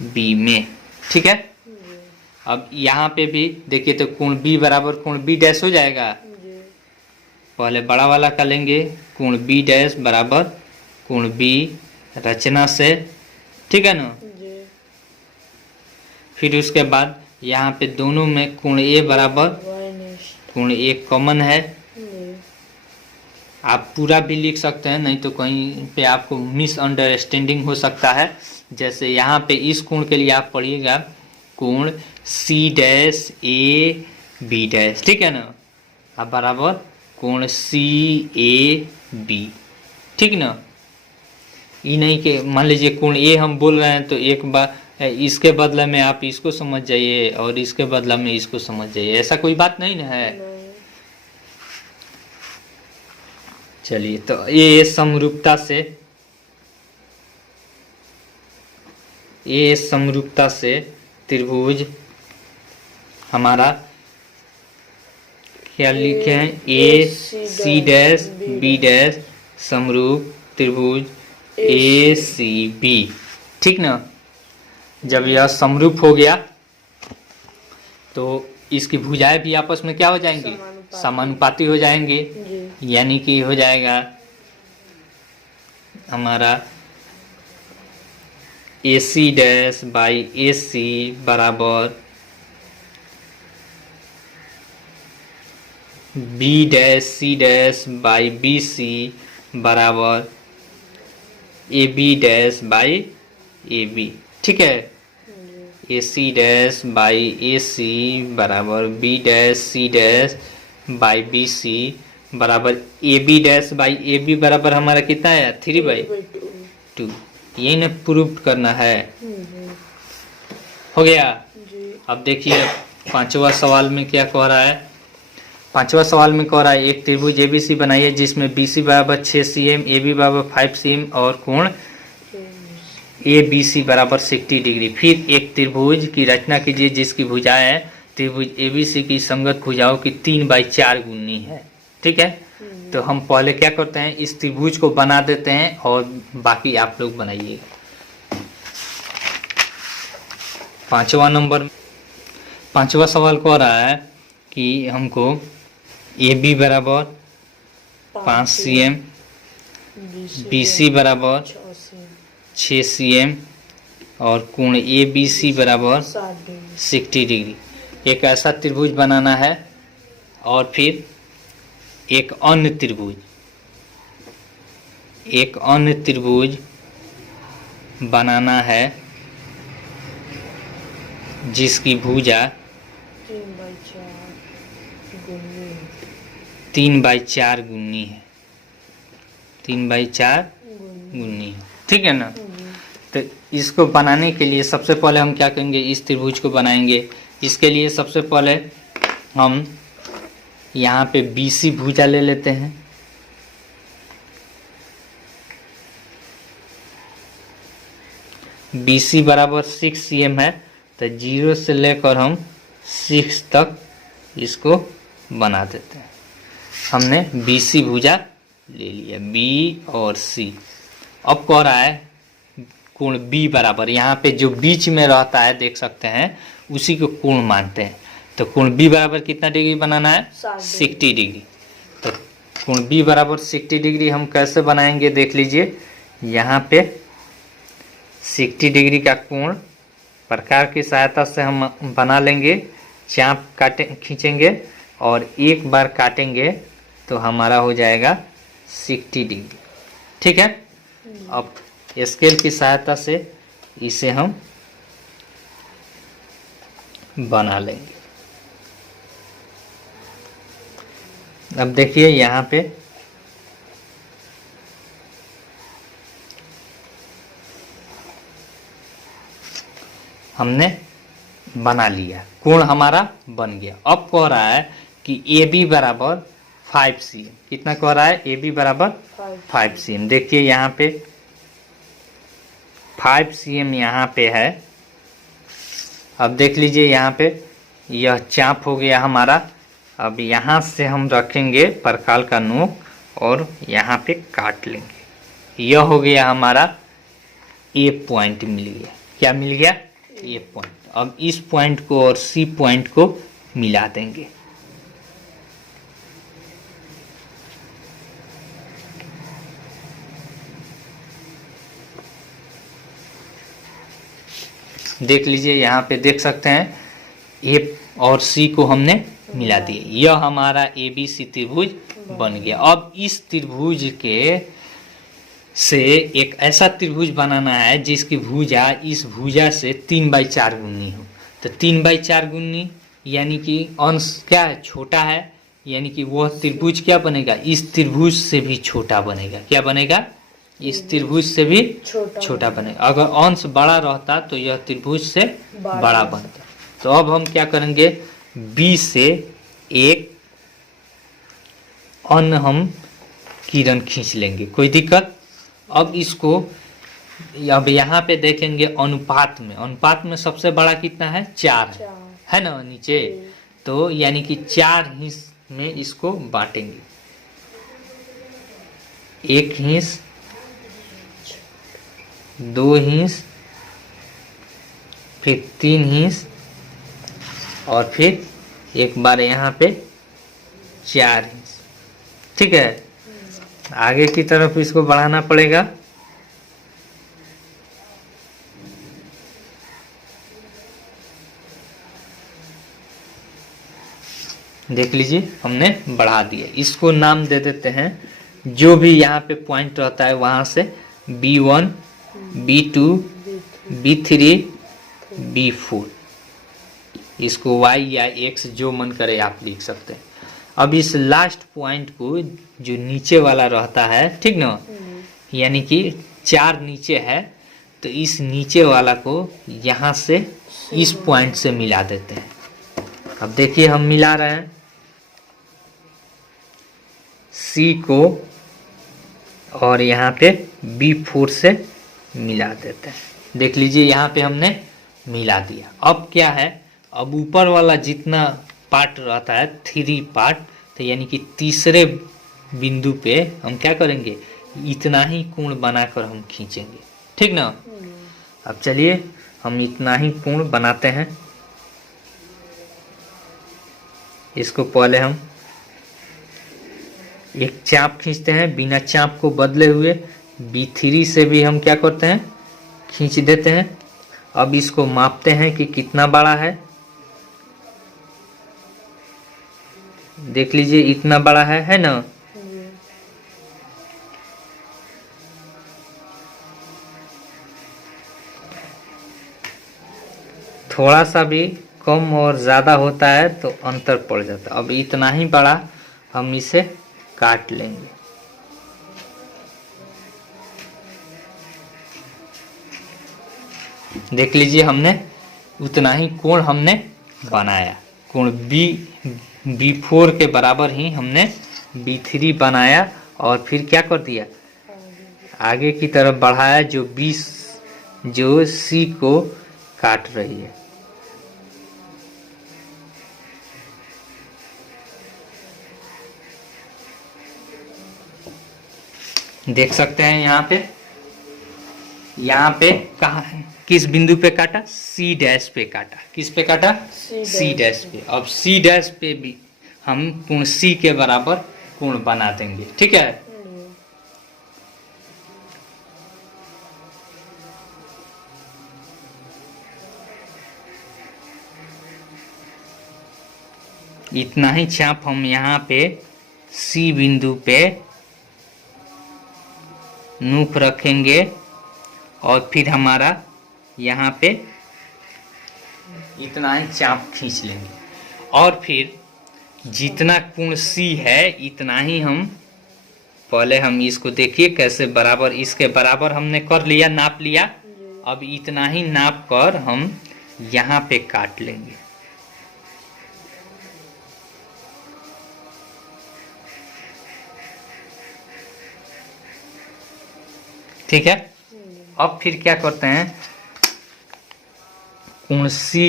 B में, ठीक है। अब यहाँ पे भी देखिए तो कोण B बराबर कोण B डैश हो जाएगा। पहले बड़ा वाला का लेंगे कोण B डैश बराबर कोण B रचना से, ठीक है ना। फिर उसके बाद यहाँ पे दोनों में कोण A बराबर कोण A कॉमन है। आप पूरा भी लिख सकते हैं, नहीं तो कहीं पे आपको मिसअंडरस्टैंडिंग हो सकता है। जैसे यहाँ पे इस कोण के लिए आप पढ़िएगा कोण C dash A B dash, ठीक है ना, अब बराबर कोण CA B, ठीक ना। ये नहीं कि मान लीजिए कोण A हम बोल रहे हैं तो एक बार इसके बदले में आप इसको समझ जाइए और इसके बदले में इसको समझ जाइए, ऐसा कोई बात नहीं ना है। नहीं। चलिए तो ये समरूपता से त्रिभुज हमारा क्या लिखे हैं, ए सी डैश बी डैश समरूप त्रिभुज ए सी बी, ठीक ना। जब यह समरूप हो गया तो इसकी भुजाएं भी आपस में क्या हो जाएंगी, समानुपाती हो जाएंगे, जी। यानी कि हो जाएगा हमारा ए C dash by A C बराबर B dash C dash by B C बराबर A B dash by A B, ठीक है। A C dash by A C बराबर B dash C dash by B C बराबर A B dash by A B बराबर हमारा कितना है, 3/2। यही ना प्रूव करना है, हो गया। जी। अब देखिए पांचवा सवाल में क्या कह रहा है। पांचवा सवाल में कह रहा है एक त्रिभुज एबीसी बनाइए जिसमें बीसी बराबर 6 cm, AB बराबर 5 cm और कोण ABC बराबर 60 डिग्री। फिर एक त्रिभुज की रचना कीजिए जिसकी भुजाएं त्रिभुज ABC की संगत भुजाओं की 3/4 गुनी है, ठीक है। तो हम पहले क्या करते हैं, इस त्रिभुज को बना देते हैं और बाकी आप लोग बनाइए। पांचवा सवाल कह रहा है कि हमको AB बराबर 5 cm, BC बराबर 6 cm और कोण ABC बराबर 60 डिग्री। एक ऐसा त्रिभुज बनाना है और फिर एक अन्य त्रिभुज बनाना है जिसकी भुजा 3/4 गुनी है, 3/4 गुनी है, ठीक है ना। तो इसको बनाने के लिए सबसे पहले हम क्या करेंगे, इस त्रिभुज को बनाएंगे। इसके लिए सबसे पहले हम यहाँ पे BC भुजा ले लेते हैं, BC बराबर 6 cm है, तो 0 से लेकर हम 6 तक इसको बना देते हैं। हमने BC भुजा ले लिया, B और C। अब कह रहा है कोण B बराबर, यहाँ पे जो बीच में रहता है देख सकते हैं उसी को कोण मानते हैं। तो कोण B बराबर कितना डिग्री बनाना है, 60 डिग्री। तो कोण B बराबर 60 डिग्री हम कैसे बनाएंगे देख लीजिए। यहाँ पे 60 डिग्री का कोण प्रकार की सहायता से हम बना लेंगे। चाप खींचेंगे और एक बार काटेंगे तो हमारा हो जाएगा 60 डिग्री, ठीक है। अब स्केल की सहायता से इसे हम बना लेंगे। अब देखिए यहाँ पे हमने बना लिया, कोण हमारा बन गया। अब कह रहा है कि AB बराबर 5 cm, कितना कह रहा है, AB बराबर 5 cm। देखिए यहाँ पे 5 cm यहाँ पे है। अब देख लीजिए यहाँ पे यह चाप हो गया हमारा। अब यहाँ से हम रखेंगे परकाल का नोक और यहाँ पे काट लेंगे। यह हो गया हमारा A पॉइंट मिल गया। क्या मिल गया, A पॉइंट। अब इस पॉइंट को और C पॉइंट को मिला देंगे। देख लीजिए यहाँ पे देख सकते हैं A और C को हमने मिला दिए। यह हमारा ABC त्रिभुज बन गया। अब इस त्रिभुज के से एक ऐसा त्रिभुज बनाना है जिसकी भुजा इस भुजा से 3/4 गुनी हो। तो 3/4 गुनी यानी कि अंश क्या है, छोटा है, यानी कि वह त्रिभुज क्या बनेगा, इस त्रिभुज से भी छोटा बनेगा। क्या बनेगा, इस त्रिभुज से भी छोटा छोटा बनेगा। अगर अंश बड़ा रहता तो यह त्रिभुज से बड़ा बनता। तो अब हम क्या करेंगे, बी से एक अन्य हम किरण खींच लेंगे, कोई दिक्कत। अब इसको अब यहाँ पे देखेंगे अनुपात में सबसे बड़ा कितना है, 4 है ना नीचे। तो यानी कि 4 हिस्स में इसको बांटेंगे, 1 हिस्स, 2 हिस्स, फिर 3 हिस्स और फिर एक बार यहाँ पे 4 हिस्स। ठीक है, आगे की तरफ इसको बढ़ाना पड़ेगा। देख लीजिए हमने बढ़ा दिया। इसको नाम दे देते हैं, जो भी यहाँ पे पॉइंट रहता है वहां से B1, B2, B3, B4, इसको Y या X जो मन करे आप लिख सकते हैं। अब इस लास्ट पॉइंट को जो नीचे वाला रहता है, ठीक ना, यानी कि 4 नीचे है, तो इस नीचे वाला को यहाँ से इस पॉइंट से मिला देते हैं। अब देखिए हम मिला रहे हैं, C को और यहाँ पे B4 से मिला देते हैं। देख लीजिए यहाँ पे हमने मिला दिया। अब क्या है, अब ऊपर वाला जितना पार्ट रहता है 3 पार्ट, तो यानी कि तीसरे बिंदु पे हम क्या करेंगे, इतना ही कोण बनाकर हम खींचेंगे। ठीक ना। अब चलिए हम इतना ही कोण बनाते हैं। इसको पहले हम एक चाप खींचते हैं, बिना चाप को बदले हुए B3 से भी हम क्या करते हैं, खींच देते हैं। अब इसको मापते हैं कि कितना बड़ा है। देख लीजिए इतना बड़ा है ना। थोड़ा सा भी कम और ज़्यादा होता है तो अंतर पड़ जाता है। अब इतना ही बड़ा हम इसे काट लेंगे। देख लीजिए हमने उतना ही कोण हमने बनाया। कोण B4 के बराबर ही हमने B3 बनाया और फिर क्या कर दिया, आगे की तरफ बढ़ाया, जो C को काट रही है। देख सकते हैं यहाँ पे कहाँ है, किस बिंदु पे काटा, C डैश पे काटा। किस पे काटा, C डैश पे। अब C डैश पे भी हम कोण C के बराबर कोण बना देंगे। ठीक है। इतना ही चाप हम यहाँ पे C बिंदु पे नोक रखेंगे और फिर हमारा यहाँ पे इतना ही चाप खींच लेंगे और फिर जितना कोण C है इतना ही हम पहले हम इसको देखिए कैसे बराबर, इसके बराबर हमने कर लिया, नाप लिया। अब इतना ही नाप कर हम यहाँ पे काट लेंगे। ठीक है। अब फिर क्या करते हैं, कोण C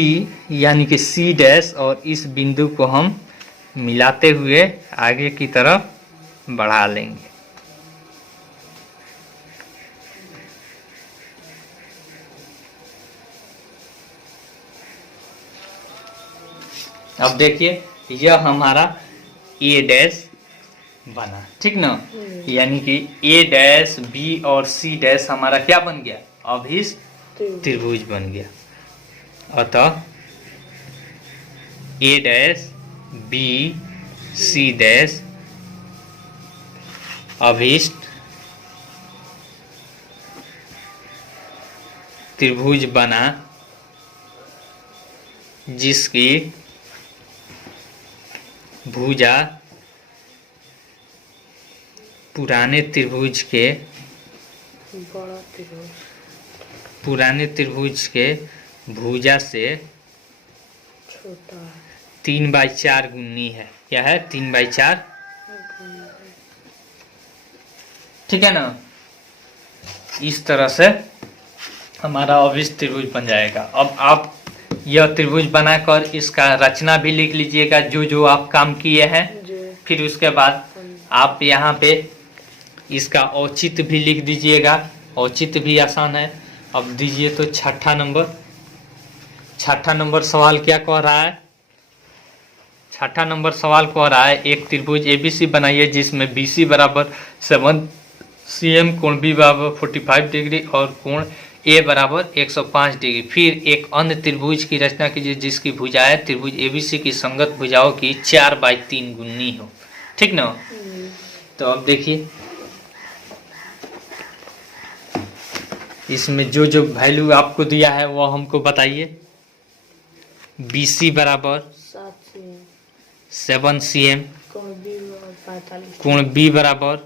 यानी कि C डैश और इस बिंदु को हम मिलाते हुए आगे की तरफ बढ़ा लेंगे। अब देखिए यह हमारा A डैश बना। ठीक ना। यानी कि A डैश, B और C डैश हमारा क्या बन गया, अभिष्ट त्रिभुज बन गया। अतः A dash, B, C dash अभिष्ट त्रिभुज बना, जिसकी भुजा पुराने त्रिभुज के बड़ा त्रिभुज। पुराने त्रिभुज के भुजा से छोटा है। 3/4 गुनी है। क्या है? 3/4। ठीक है ना? इस तरह से हमारा अभिष्ट त्रिभुज बन जाएगा। अब आप यह त्रिभुज बनाकर इसका रचना भी लिख लीजिएगा, जो जो आप काम किए हैं। फिर उसके बाद आप यहाँ पे इसका औचित्य भी लिख दीजिएगा। औचित्य भी आसान है। अब दीजिए तो छठा नंबर सवाल क्या कह रहा है? छठा नंबर सवाल कह रहा है एक त्रिभुज एबीसी बनाइए जिसमें बीसी बराबर 7 cm, कोण बी बराबर 45 डिग्री और कोण ए बराबर 105 डिग्री। फिर एक अन्य त्रिभुज की रचना कीजिए जिसकी भुजाएं त्रिभुज एबीसी की संगत भुजाओं की 4/3 गुनी हो। ठीक ना? तो अब देखिए इसमें जो जो वैल्यू आपको दिया है वो हमको बताइए। BC बराबर 7 cm, कोण B बराबर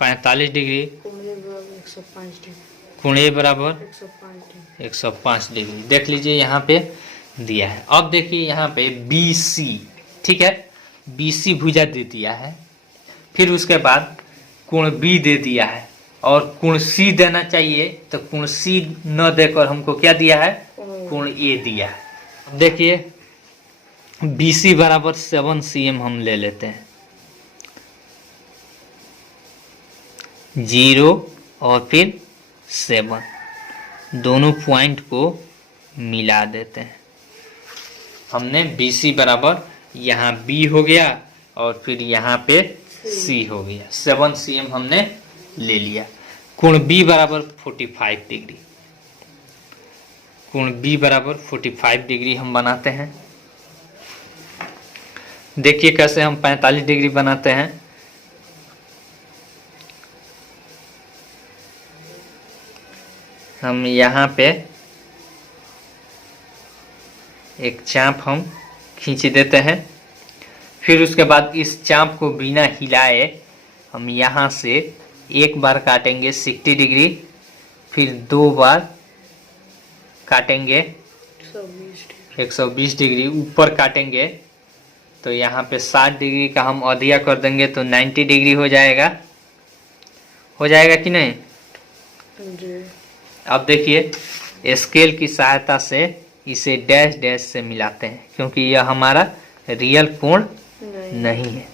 45 डिग्री, कोण A बराबर 105 डिग्री। देख लीजिए यहाँ पे दिया है। अब देखिए यहाँ पे BC, ठीक है, BC भुजा दे दिया है। फिर उसके बाद कोण B दे दिया है और कोण C देना चाहिए, तो कोण C न देकर हमको क्या दिया है? कोण A दिया है। देखिए BC बराबर 7 cm हम ले लेते हैं। 0 और फिर 7 दोनों पॉइंट को मिला देते हैं। हमने BC बराबर यहाँ B हो गया और फिर यहाँ पे C हो गया। 7 cm हमने ले लिया। कोण B बराबर 45 डिग्री। कोण B बराबर 45 डिग्री हम बनाते हैं। देखिए कैसे हम 45 डिग्री बनाते हैं। हम यहाँ पे एक चाप हम खींच देते हैं। फिर उसके बाद इस चाप को बिना हिलाए हम यहाँ से एक बार काटेंगे 60 डिग्री, फिर 2 बार काटेंगे 120 डिग्री, ऊपर काटेंगे तो यहाँ पे 60 डिग्री का हम अधिया कर देंगे तो 90 डिग्री हो जाएगा। हो जाएगा कि नहीं? अब देखिए स्केल की सहायता से इसे डैश डैश से मिलाते हैं क्योंकि यह हमारा रियल कोण नहीं है।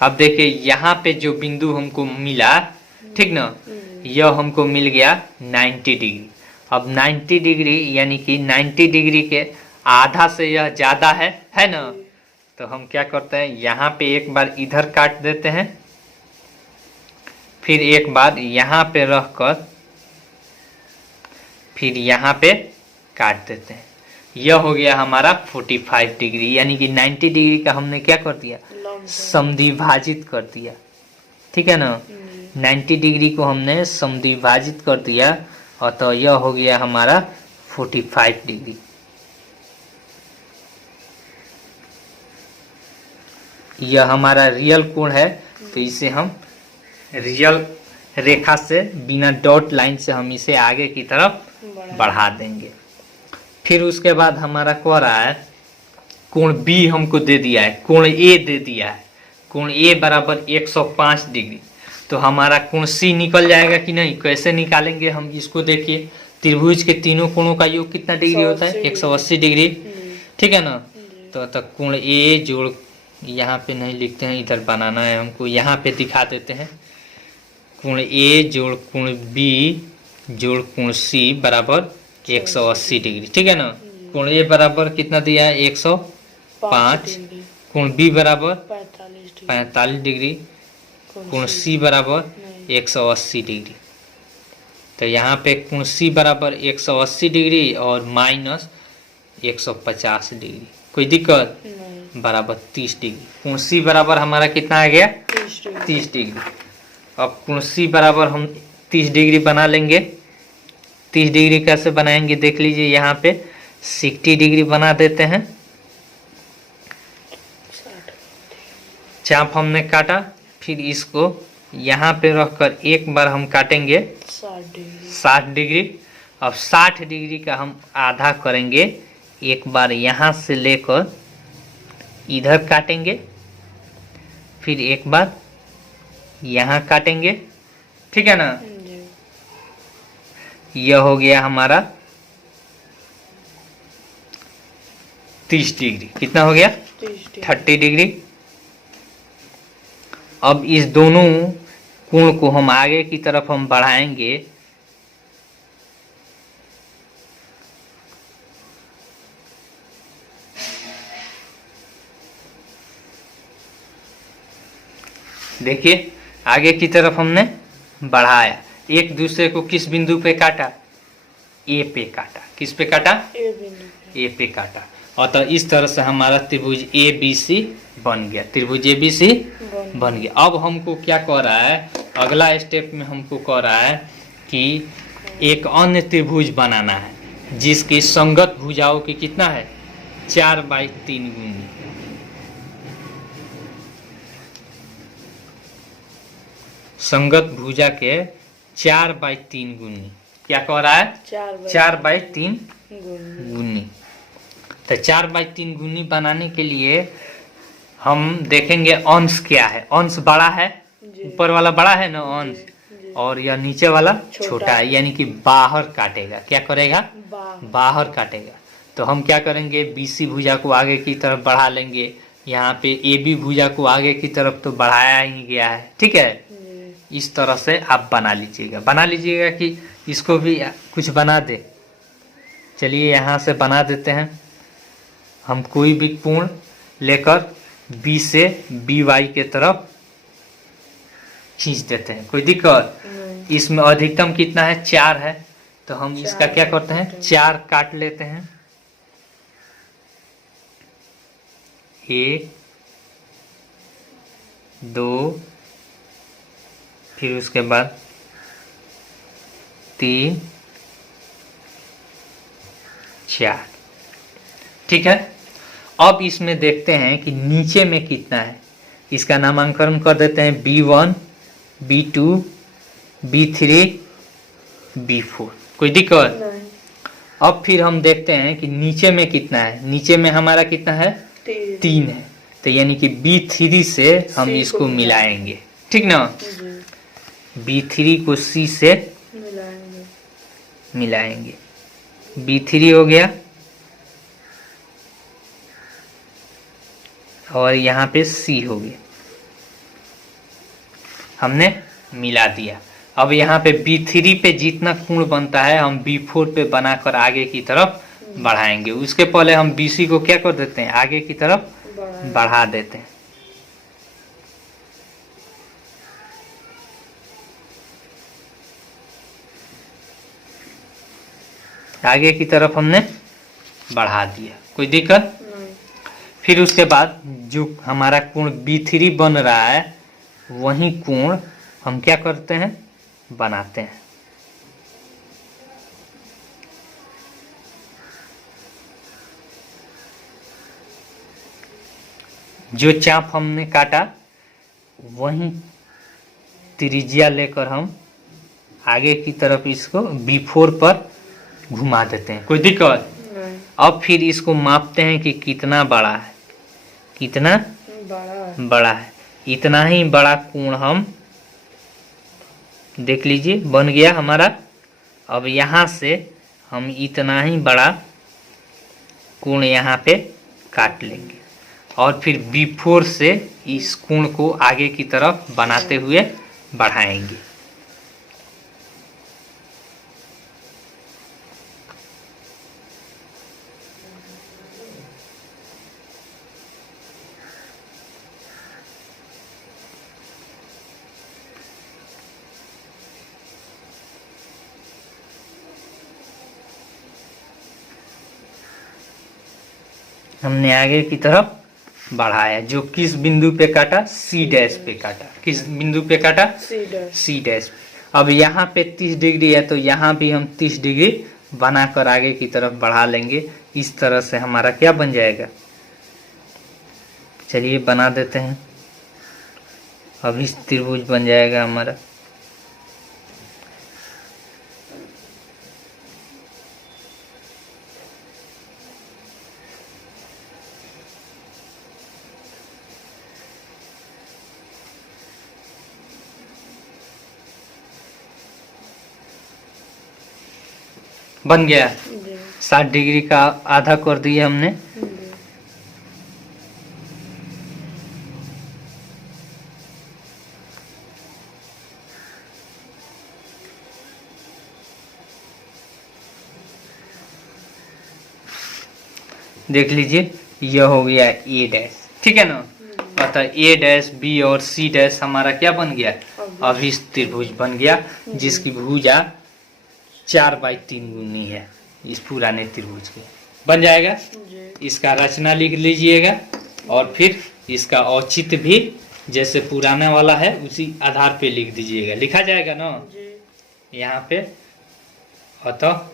अब देखिए यहाँ पे जो बिंदु हमको मिला, ठीक ना, यह हमको मिल गया 90 डिग्री। अब 90 डिग्री यानी कि 90 डिग्री के आधा से यह ज्यादा है ना, तो हम क्या करते हैं यहाँ पे एक बार इधर काट देते हैं, फिर एक बार यहाँ पे रखकर फिर यहाँ पे काट देते हैं। यह हो गया हमारा 45 डिग्री, यानी कि 90 डिग्री का हमने क्या कर दिया? समद्विभाजित कर दिया। ठीक है ना? 90 डिग्री को हमने समद्विभाजित कर दिया और तो यह हो गया हमारा 45 डिग्री। यह हमारा रियल कोण है, तो इसे हम रियल रेखा से बिना डॉट लाइन से हम इसे आगे की तरफ बढ़ा देंगे। फिर उसके बाद हमारा कह रहा है कोण B हमको दे दिया है, कोण A दे दिया है। कोण A बराबर 105 डिग्री, तो हमारा कोण C निकल जाएगा कि नहीं? कैसे निकालेंगे हम इसको? देखिए त्रिभुज के तीनों कोणों का योग कितना डिग्री होता है? 180 डिग्री। ठीक है ना? तो कोण A जोड़, यहाँ पे नहीं लिखते हैं, इधर बनाना है हमको, यहाँ पे दिखा देते हैं। कोण A जोड़ कोण B जोड़ कोण C बराबर 180 डिग्री। ठीक है ना? कोण A बराबर कितना दिया है? 105। कोण B बराबर 45 डिग्री। कोण C बराबर 180 डिग्री। तो यहाँ पे कोण C बराबर 180 डिग्री और माइनस 150 डिग्री। कोई दिक्कत? बराबर 30 डिग्री। कोण C बराबर हमारा कितना आ गया? 30 डिग्री। अब कोण C बराबर हम 30 डिग्री बना लेंगे। 30 डिग्री कैसे बनाएंगे देख लीजिए, यहाँ पे 60 डिग्री बना देते हैं। चाप हमने काटा, फिर इसको यहाँ पे रखकर एक बार हम काटेंगे 60 डिग्री। अब 60 डिग्री का हम आधा करेंगे, एक बार यहाँ से लेकर इधर काटेंगे, फिर एक बार यहाँ काटेंगे, ठीक है ना। यह हो गया हमारा 30 डिग्री। कितना हो गया? 30 डिग्री। अब इस दोनों कोण को हम आगे की तरफ हम बढ़ाएंगे, देखिए आगे की तरफ हमने बढ़ाया, एक दूसरे को किस बिंदु पे काटा? ए पे काटा। किस पे काटा? ए पे काटा। और तो इस तरह से हमारा त्रिभुज ए बी सी बन गया, त्रिभुज ए बी सी बन गया। अब हमको क्या कह रहा है, अगला स्टेप में हमको कह रहा है कि एक अन्य त्रिभुज बनाना है जिसकी संगत भुजाओं की कितना है? 4/3 गुनी। संगत भुजा के 4/3 गुनी। क्या कह रहा है? 4/3 गुनी। तो 4/3 गुनी बनाने के लिए हम देखेंगे अंश क्या है। अंश बड़ा है, ऊपर वाला बड़ा है ना अंश, और यह नीचे वाला छोटा है, यानी कि बाहर काटेगा। क्या करेगा? बाहर काटेगा। तो हम क्या करेंगे, बीसी भुजा को आगे की तरफ बढ़ा लेंगे। यहाँ पे ए बी भुजा को आगे की तरफ तो बढ़ाया ही गया है, ठीक है। इस तरह से आप बना लीजिएगा कि इसको भी कुछ बना दे। चलिए यहाँ से बना देते हैं। हम कोई भी कोण लेकर बी से बी वाई के तरफ खींच देते हैं, कोई दिक्कत? इसमें अधिकतम कितना है? 4 है। तो हम इसका क्या करते हैं, 4 काट लेते हैं। 1 2, फिर उसके बाद 3 4, ठीक है। अब इसमें देखते हैं कि नीचे में कितना है। इसका नामांकन कर देते हैं B1 B2 B3 B4, कोई दिक्कत? अब फिर हम देखते हैं कि नीचे में कितना है। नीचे में हमारा कितना है? 3 है। तो यानी कि B3 से हम इसको मिलाएंगे, ठीक ना। B3 को C से मिलाएंगे। B3 हो गया, और यहाँ पे C हो गया। हमने मिला दिया। अब यहाँ पे B3 पे जितना कोण बनता है हम B4 पे बनाकर आगे की तरफ बढ़ाएंगे। उसके पहले हम BC को क्या कर देते हैं, आगे की तरफ बढ़ा देते हैं। आगे की तरफ हमने बढ़ा दिया, कोई दिक्कत? फिर उसके बाद जो हमारा कोण B3 बन रहा है वही कोण हम क्या करते हैं, बनाते हैं। जो चाप हमने काटा वही त्रिज्या लेकर हम आगे की तरफ इसको B4 पर घुमा देते हैं, कोई दिक्कत? अब फिर इसको मापते हैं कि कितना बड़ा है, कितना बड़ा है। इतना ही बड़ा कोण हम देख लीजिए बन गया हमारा। अब यहाँ से हम इतना ही बड़ा कोण यहाँ पे काट लेंगे और फिर B4 से इस कोण को आगे की तरफ बनाते हुए बढ़ाएंगे। हमने आगे की तरफ बढ़ाया। जो किस बिंदु पे काटा, C डैश पे काटा। किस बिंदु पे काटा, C डैश पे। अब यहाँ पे 30 डिग्री है तो यहाँ भी हम 30 डिग्री बनाकर आगे की तरफ बढ़ा लेंगे। इस तरह से हमारा क्या बन जाएगा, चलिए बना देते हैं। अभी त्रिभुज बन जाएगा हमारा। बन गया। जी 60 डिग्री का आधा कर दिया हमने। जी देख लीजिए यह हो गया ए डैश, ठीक है ना। अतः ए डैश बी और सी डैश हमारा क्या बन गया, अभिष त्रिभुज बन गया, जिसकी भुजा 4/3 गुनी है इस पुराने त्रिभुज के। बन जाएगा। जी इसका रचना लिख लीजिएगा और फिर इसका औचित्य भी जैसे पुराना वाला है उसी आधार पे लिख दीजिएगा। लिखा जाएगा ना जी यहाँ पे। अतः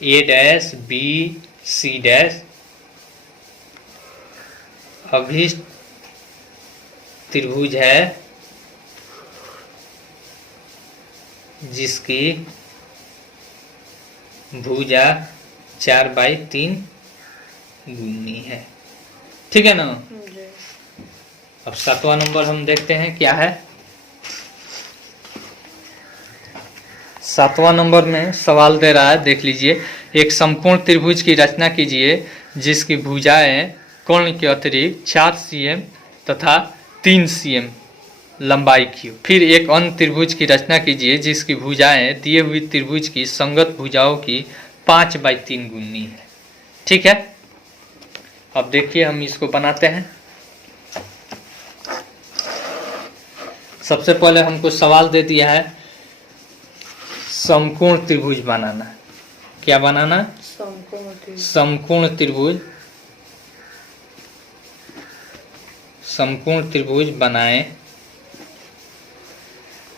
ए डैश बी सी डैश अभिष्ट त्रिभुज है जिसकी भुजा 4/3 गुनी है, ठीक है ना। जी अब 7वां नंबर हम देखते हैं क्या है। 7वां नंबर में सवाल दे रहा है, देख लीजिए। एक समकोण त्रिभुज की रचना कीजिए जिसकी भुजाएं कोण के अतिरिक्त 4 cm तथा 3 cm लंबाई की हो। फिर एक अन्य त्रिभुज की रचना कीजिए जिसकी भुजाएं दिए हुई त्रिभुज की संगत भुजाओं की 5/3 गुनी है, ठीक है। अब देखिए हम इसको बनाते हैं। सबसे पहले हमको सवाल दे दिया है समकोण त्रिभुज बनाना। क्या बनाना, समकोण त्रिभुज। समकोण त्रिभुज। समकोण त्रिभुज बनाएं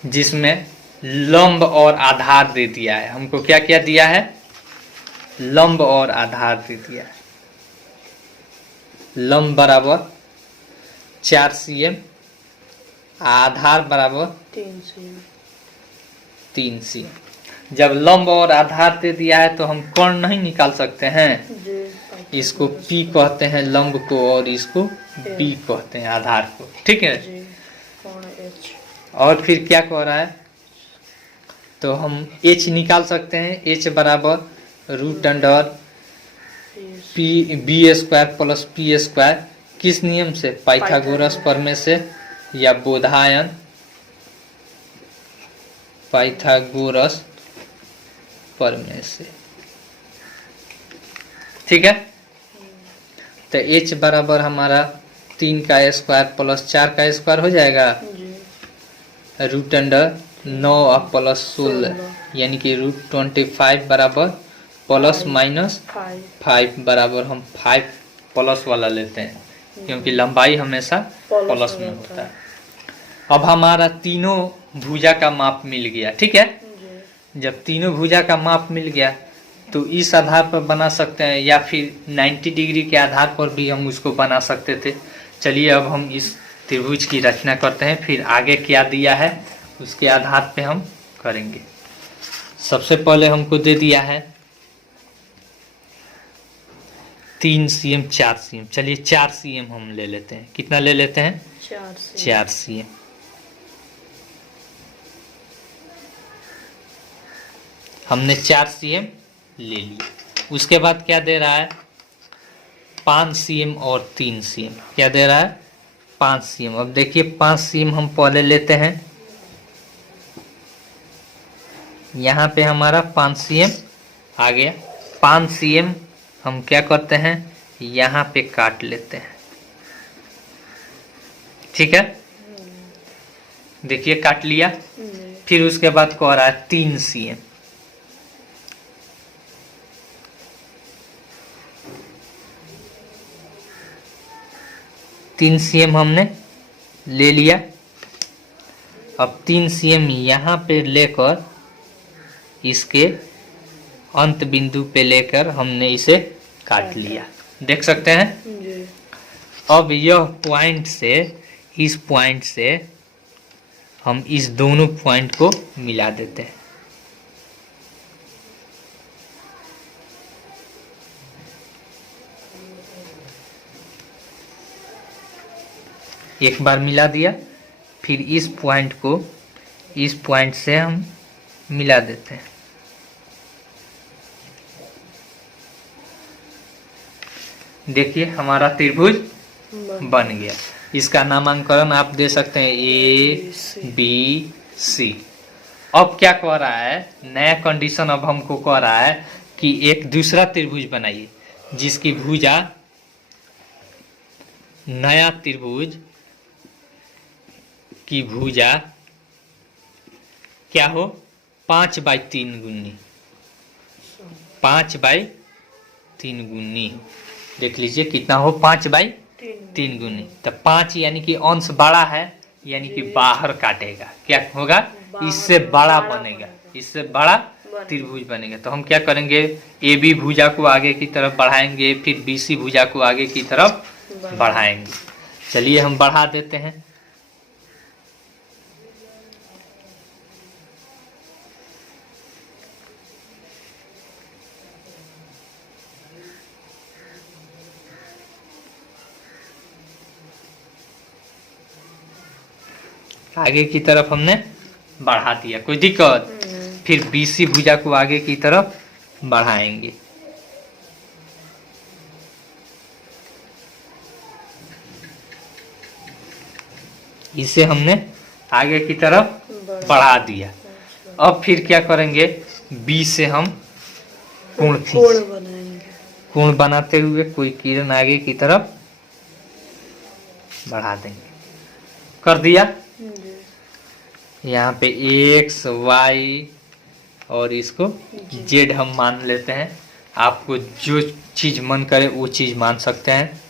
जिसमें लंब और आधार दे दिया है। हमको क्या क्या दिया है, लंब और आधार दे दिया है। लंब बराबर 4 cm, आधार बराबर 3 cm। 3 cm। जब लंब और आधार दे दिया है तो हम कोण नहीं निकाल सकते हैं। जी इसको P कहते हैं लंब को और इसको B कहते हैं आधार को, ठीक है। जी कोण H। और फिर क्या कह रहा है, तो हम H निकाल सकते हैं। H बराबर √अंडर b² प्लस p²। किस नियम से, पाइथागोरस प्रमेय से या बोधायन पाइथागोरस प्रमेय से, ठीक है। तो H बराबर हमारा 3 का स्क्वायर प्लस 4 का स्क्वायर हो जाएगा, जी √अंडर 9 और प्लस 16 यानी कि √25 बराबर प्लस माइनस 5 बराबर हम 5 प्लस वाला लेते हैं क्योंकि लंबाई हमेशा प्लस में होता है। अब हमारा तीनों भुजा का माप मिल गया, ठीक है। जी जब तीनों भुजा का माप मिल गया तो इस आधार पर बना सकते हैं या फिर 90 डिग्री के आधार पर भी हम उसको बना सकते थे। चलिए अब हम इस त्रिभुज की रचना करते हैं, फिर आगे क्या दिया है उसके आधार पे हम करेंगे। सबसे पहले हमको दे दिया है 3 cm 4 cm। चलिए 4 cm हम ले लेते हैं। कितना ले लेते हैं, 4 cm। हमने 4 cm ले लिया। उसके बाद क्या दे रहा है, 5 cm और 3 cm। क्या दे रहा है, 5 cm। अब देखिए 5 cm हम पहले लेते हैं। यहाँ पे हमारा 5 cm आ गया। 5 cm हम क्या करते हैं, यहाँ पे काट लेते हैं, ठीक है। देखिए काट लिया। फिर उसके बाद कह रहा है 3 cm। तीन cm हमने ले लिया। अब 3 cm यहाँ पे लेकर इसके अंत बिंदु पे लेकर हमने इसे काट लिया, देख सकते हैं। जी अब यह पॉइंट से इस पॉइंट से हम इस दोनों पॉइंट को मिला देते हैं। एक बार मिला दिया, फिर इस पॉइंट को इस पॉइंट से हम मिला देते हैं। देखिए हमारा त्रिभुज बन गया। इसका नामांकन आप दे सकते हैं A B C। अब क्या कह रहा है, नया कंडीशन अब हमको कह रहा है कि एक दूसरा त्रिभुज बनाइए जिसकी भुजा, नया त्रिभुज की भुजा क्या हो, 5/3 गुनी, 5/3 गुनी हो। देख लीजिए कितना हो, 5/3 गुनी। तो 5 यानी कि अंश बड़ा है, यानी कि बाहर काटेगा, क्या होगा, इससे बड़ा बनेगा, इससे बड़ा त्रिभुज बनेगा। तो हम क्या करेंगे, ए बी भुजा को आगे की तरफ बढ़ाएंगे, फिर बी सी भुजा को आगे की तरफ बढ़ाएंगे। चलिए हम बढ़ा देते हैं। आगे की तरफ हमने बढ़ा दिया, कोई दिक्कत। फिर बीसी भुजा को आगे की तरफ बढ़ाएंगे। इसे हमने आगे की तरफ बढ़ा दिया। अब फिर क्या करेंगे, बी से हम कोण बनाएंगे। कोण बनाते हुए कोई किरण आगे की तरफ बढ़ा देंगे। कर दिया। यहाँ पे एक्स वाई और इसको जेड हम मान लेते हैं। आपको जो चीज मन करे वो चीज मान सकते हैं।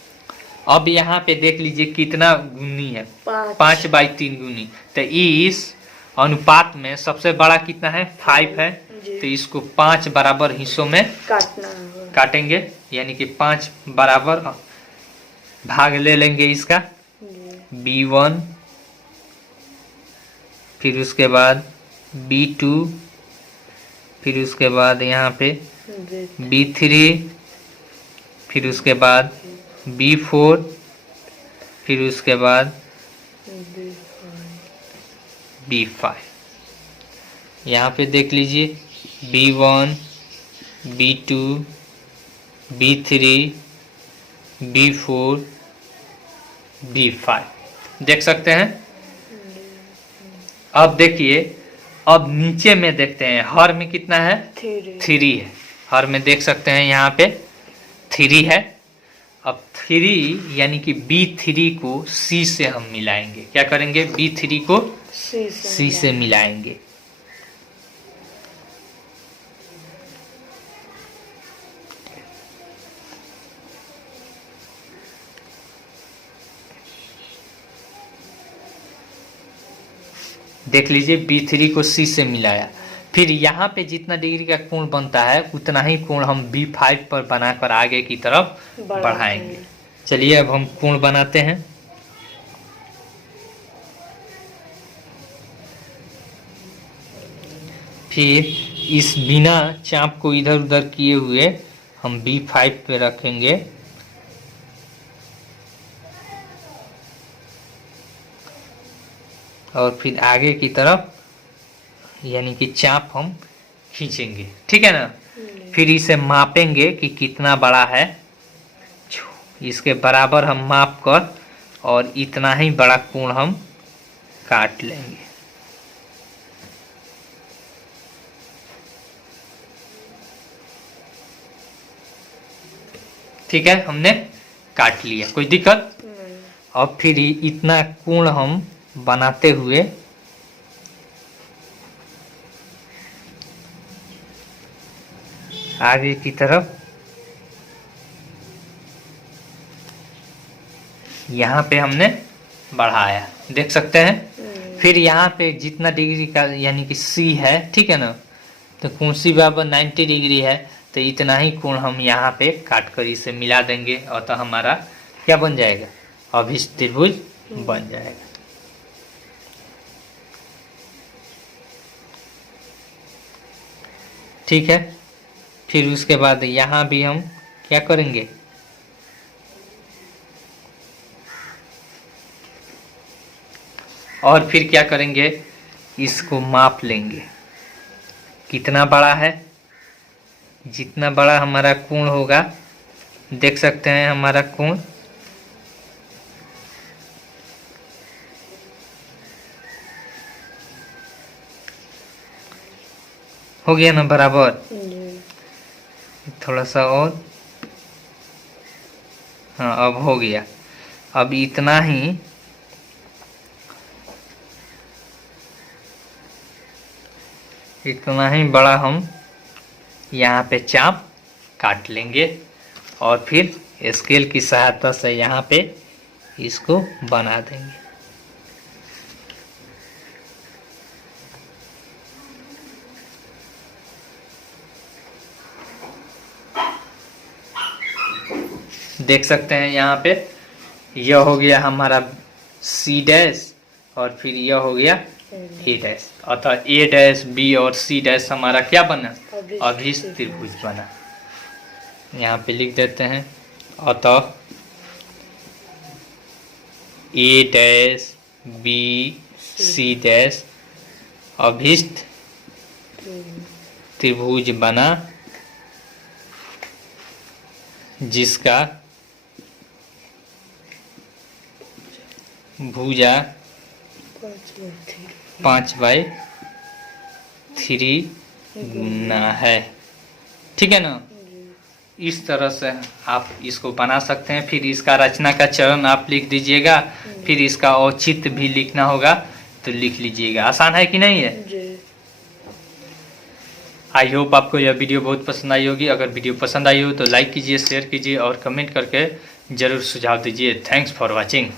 अब यहाँ पे देख लीजिए कितना गुनी है, 5/3 गुनी। तो इस अनुपात में सबसे बड़ा कितना है, 5 है। तो इसको 5 बराबर हिस्सों में काटेंगे, यानी कि 5 बराबर भाग ले लेंगे इसका। B1, फिर उसके बाद B2, फिर उसके बाद यहाँ पे B3, फिर उसके बाद B4, फिर उसके बाद B5। यहाँ पे देख लीजिए B1, B2, B3, B4, B5 देख सकते हैं। अब देखिए, अब नीचे में देखते हैं, हर में कितना है, 3 है। हर में देख सकते हैं यहाँ पे 3 है। अब 3 यानी कि B3 को C से हम मिलाएंगे। क्या करेंगे, B3 को C से मिलाएंगे। देख लीजिए B3 को C से मिलाया। फिर यहाँ पे जितना डिग्री का कोण बनता है उतना ही कोण हम B5 पर बनाकर आगे की तरफ बढ़ाएंगे। चलिए अब हम कोण बनाते हैं। फिर इस बिना चाप को इधर उधर किए हुए हम B5 पे रखेंगे। और फिर आगे की तरफ यानी कि चाप हम खींचेंगे, ठीक है ना। फिर इसे मापेंगे कि कितना बड़ा है, इसके बराबर हम माप कर और इतना ही बड़ा कोण हम काट लेंगे। ठीक है, हमने काट लिया, कोई दिक्कत। अब फिर इतना कोण हम बनाते हुए आगे की तरफ यहाँ पे हमने बढ़ाया, देख सकते हैं। फिर यहाँ पे जितना डिग्री का यानी कि C है, ठीक है ना, तो कोण C बराबर 90 डिग्री है। तो इतना ही कोण हम यहाँ पे काट कर इसे मिला देंगे और तो हमारा क्या बन जाएगा, अभिष्ट त्रिभुज बन जाएगा। ठीक है, फिर उसके बाद यहाँ भी हम क्या करेंगे, और फिर क्या करेंगे, इसको माप लेंगे कितना बड़ा है। जितना बड़ा हमारा कोण होगा, देख सकते हैं हमारा कोण हो गया ना बराबर। जी। थोड़ा सा और, हाँ अब हो गया। अब इतना ही बड़ा हम यहाँ पे चाप काट लेंगे और फिर स्केल की सहायता से यहाँ पे इसको बना देंगे। देख सकते हैं यहाँ पे यह हो गया हमारा सी डैश और फिर यह हो गया ए डैश, अतः ए डैश बी और सी डैश हमारा क्या बना, अभिष्ट त्रिभुज बना। यहाँ पे लिख देते हैं, अतः ए डैश बी सी डैश अभिष्ट त्रिभुज बना, जिसका भुजा 5/3 गुना है। ठीक है ना, इस तरह से आप इसको बना सकते हैं। फिर इसका रचना का चरण आप लिख दीजिएगा, फिर इसका औचित्य भी लिखना होगा तो लिख लीजिएगा। आसान है कि नहीं है? जी। आई होप आपको यह वीडियो बहुत पसंद आई होगी। अगर वीडियो पसंद आई हो तो लाइक कीजिए, शेयर कीजिए और कमेंट करके ज़रूर सुझाव दीजिए। Thanks for watching.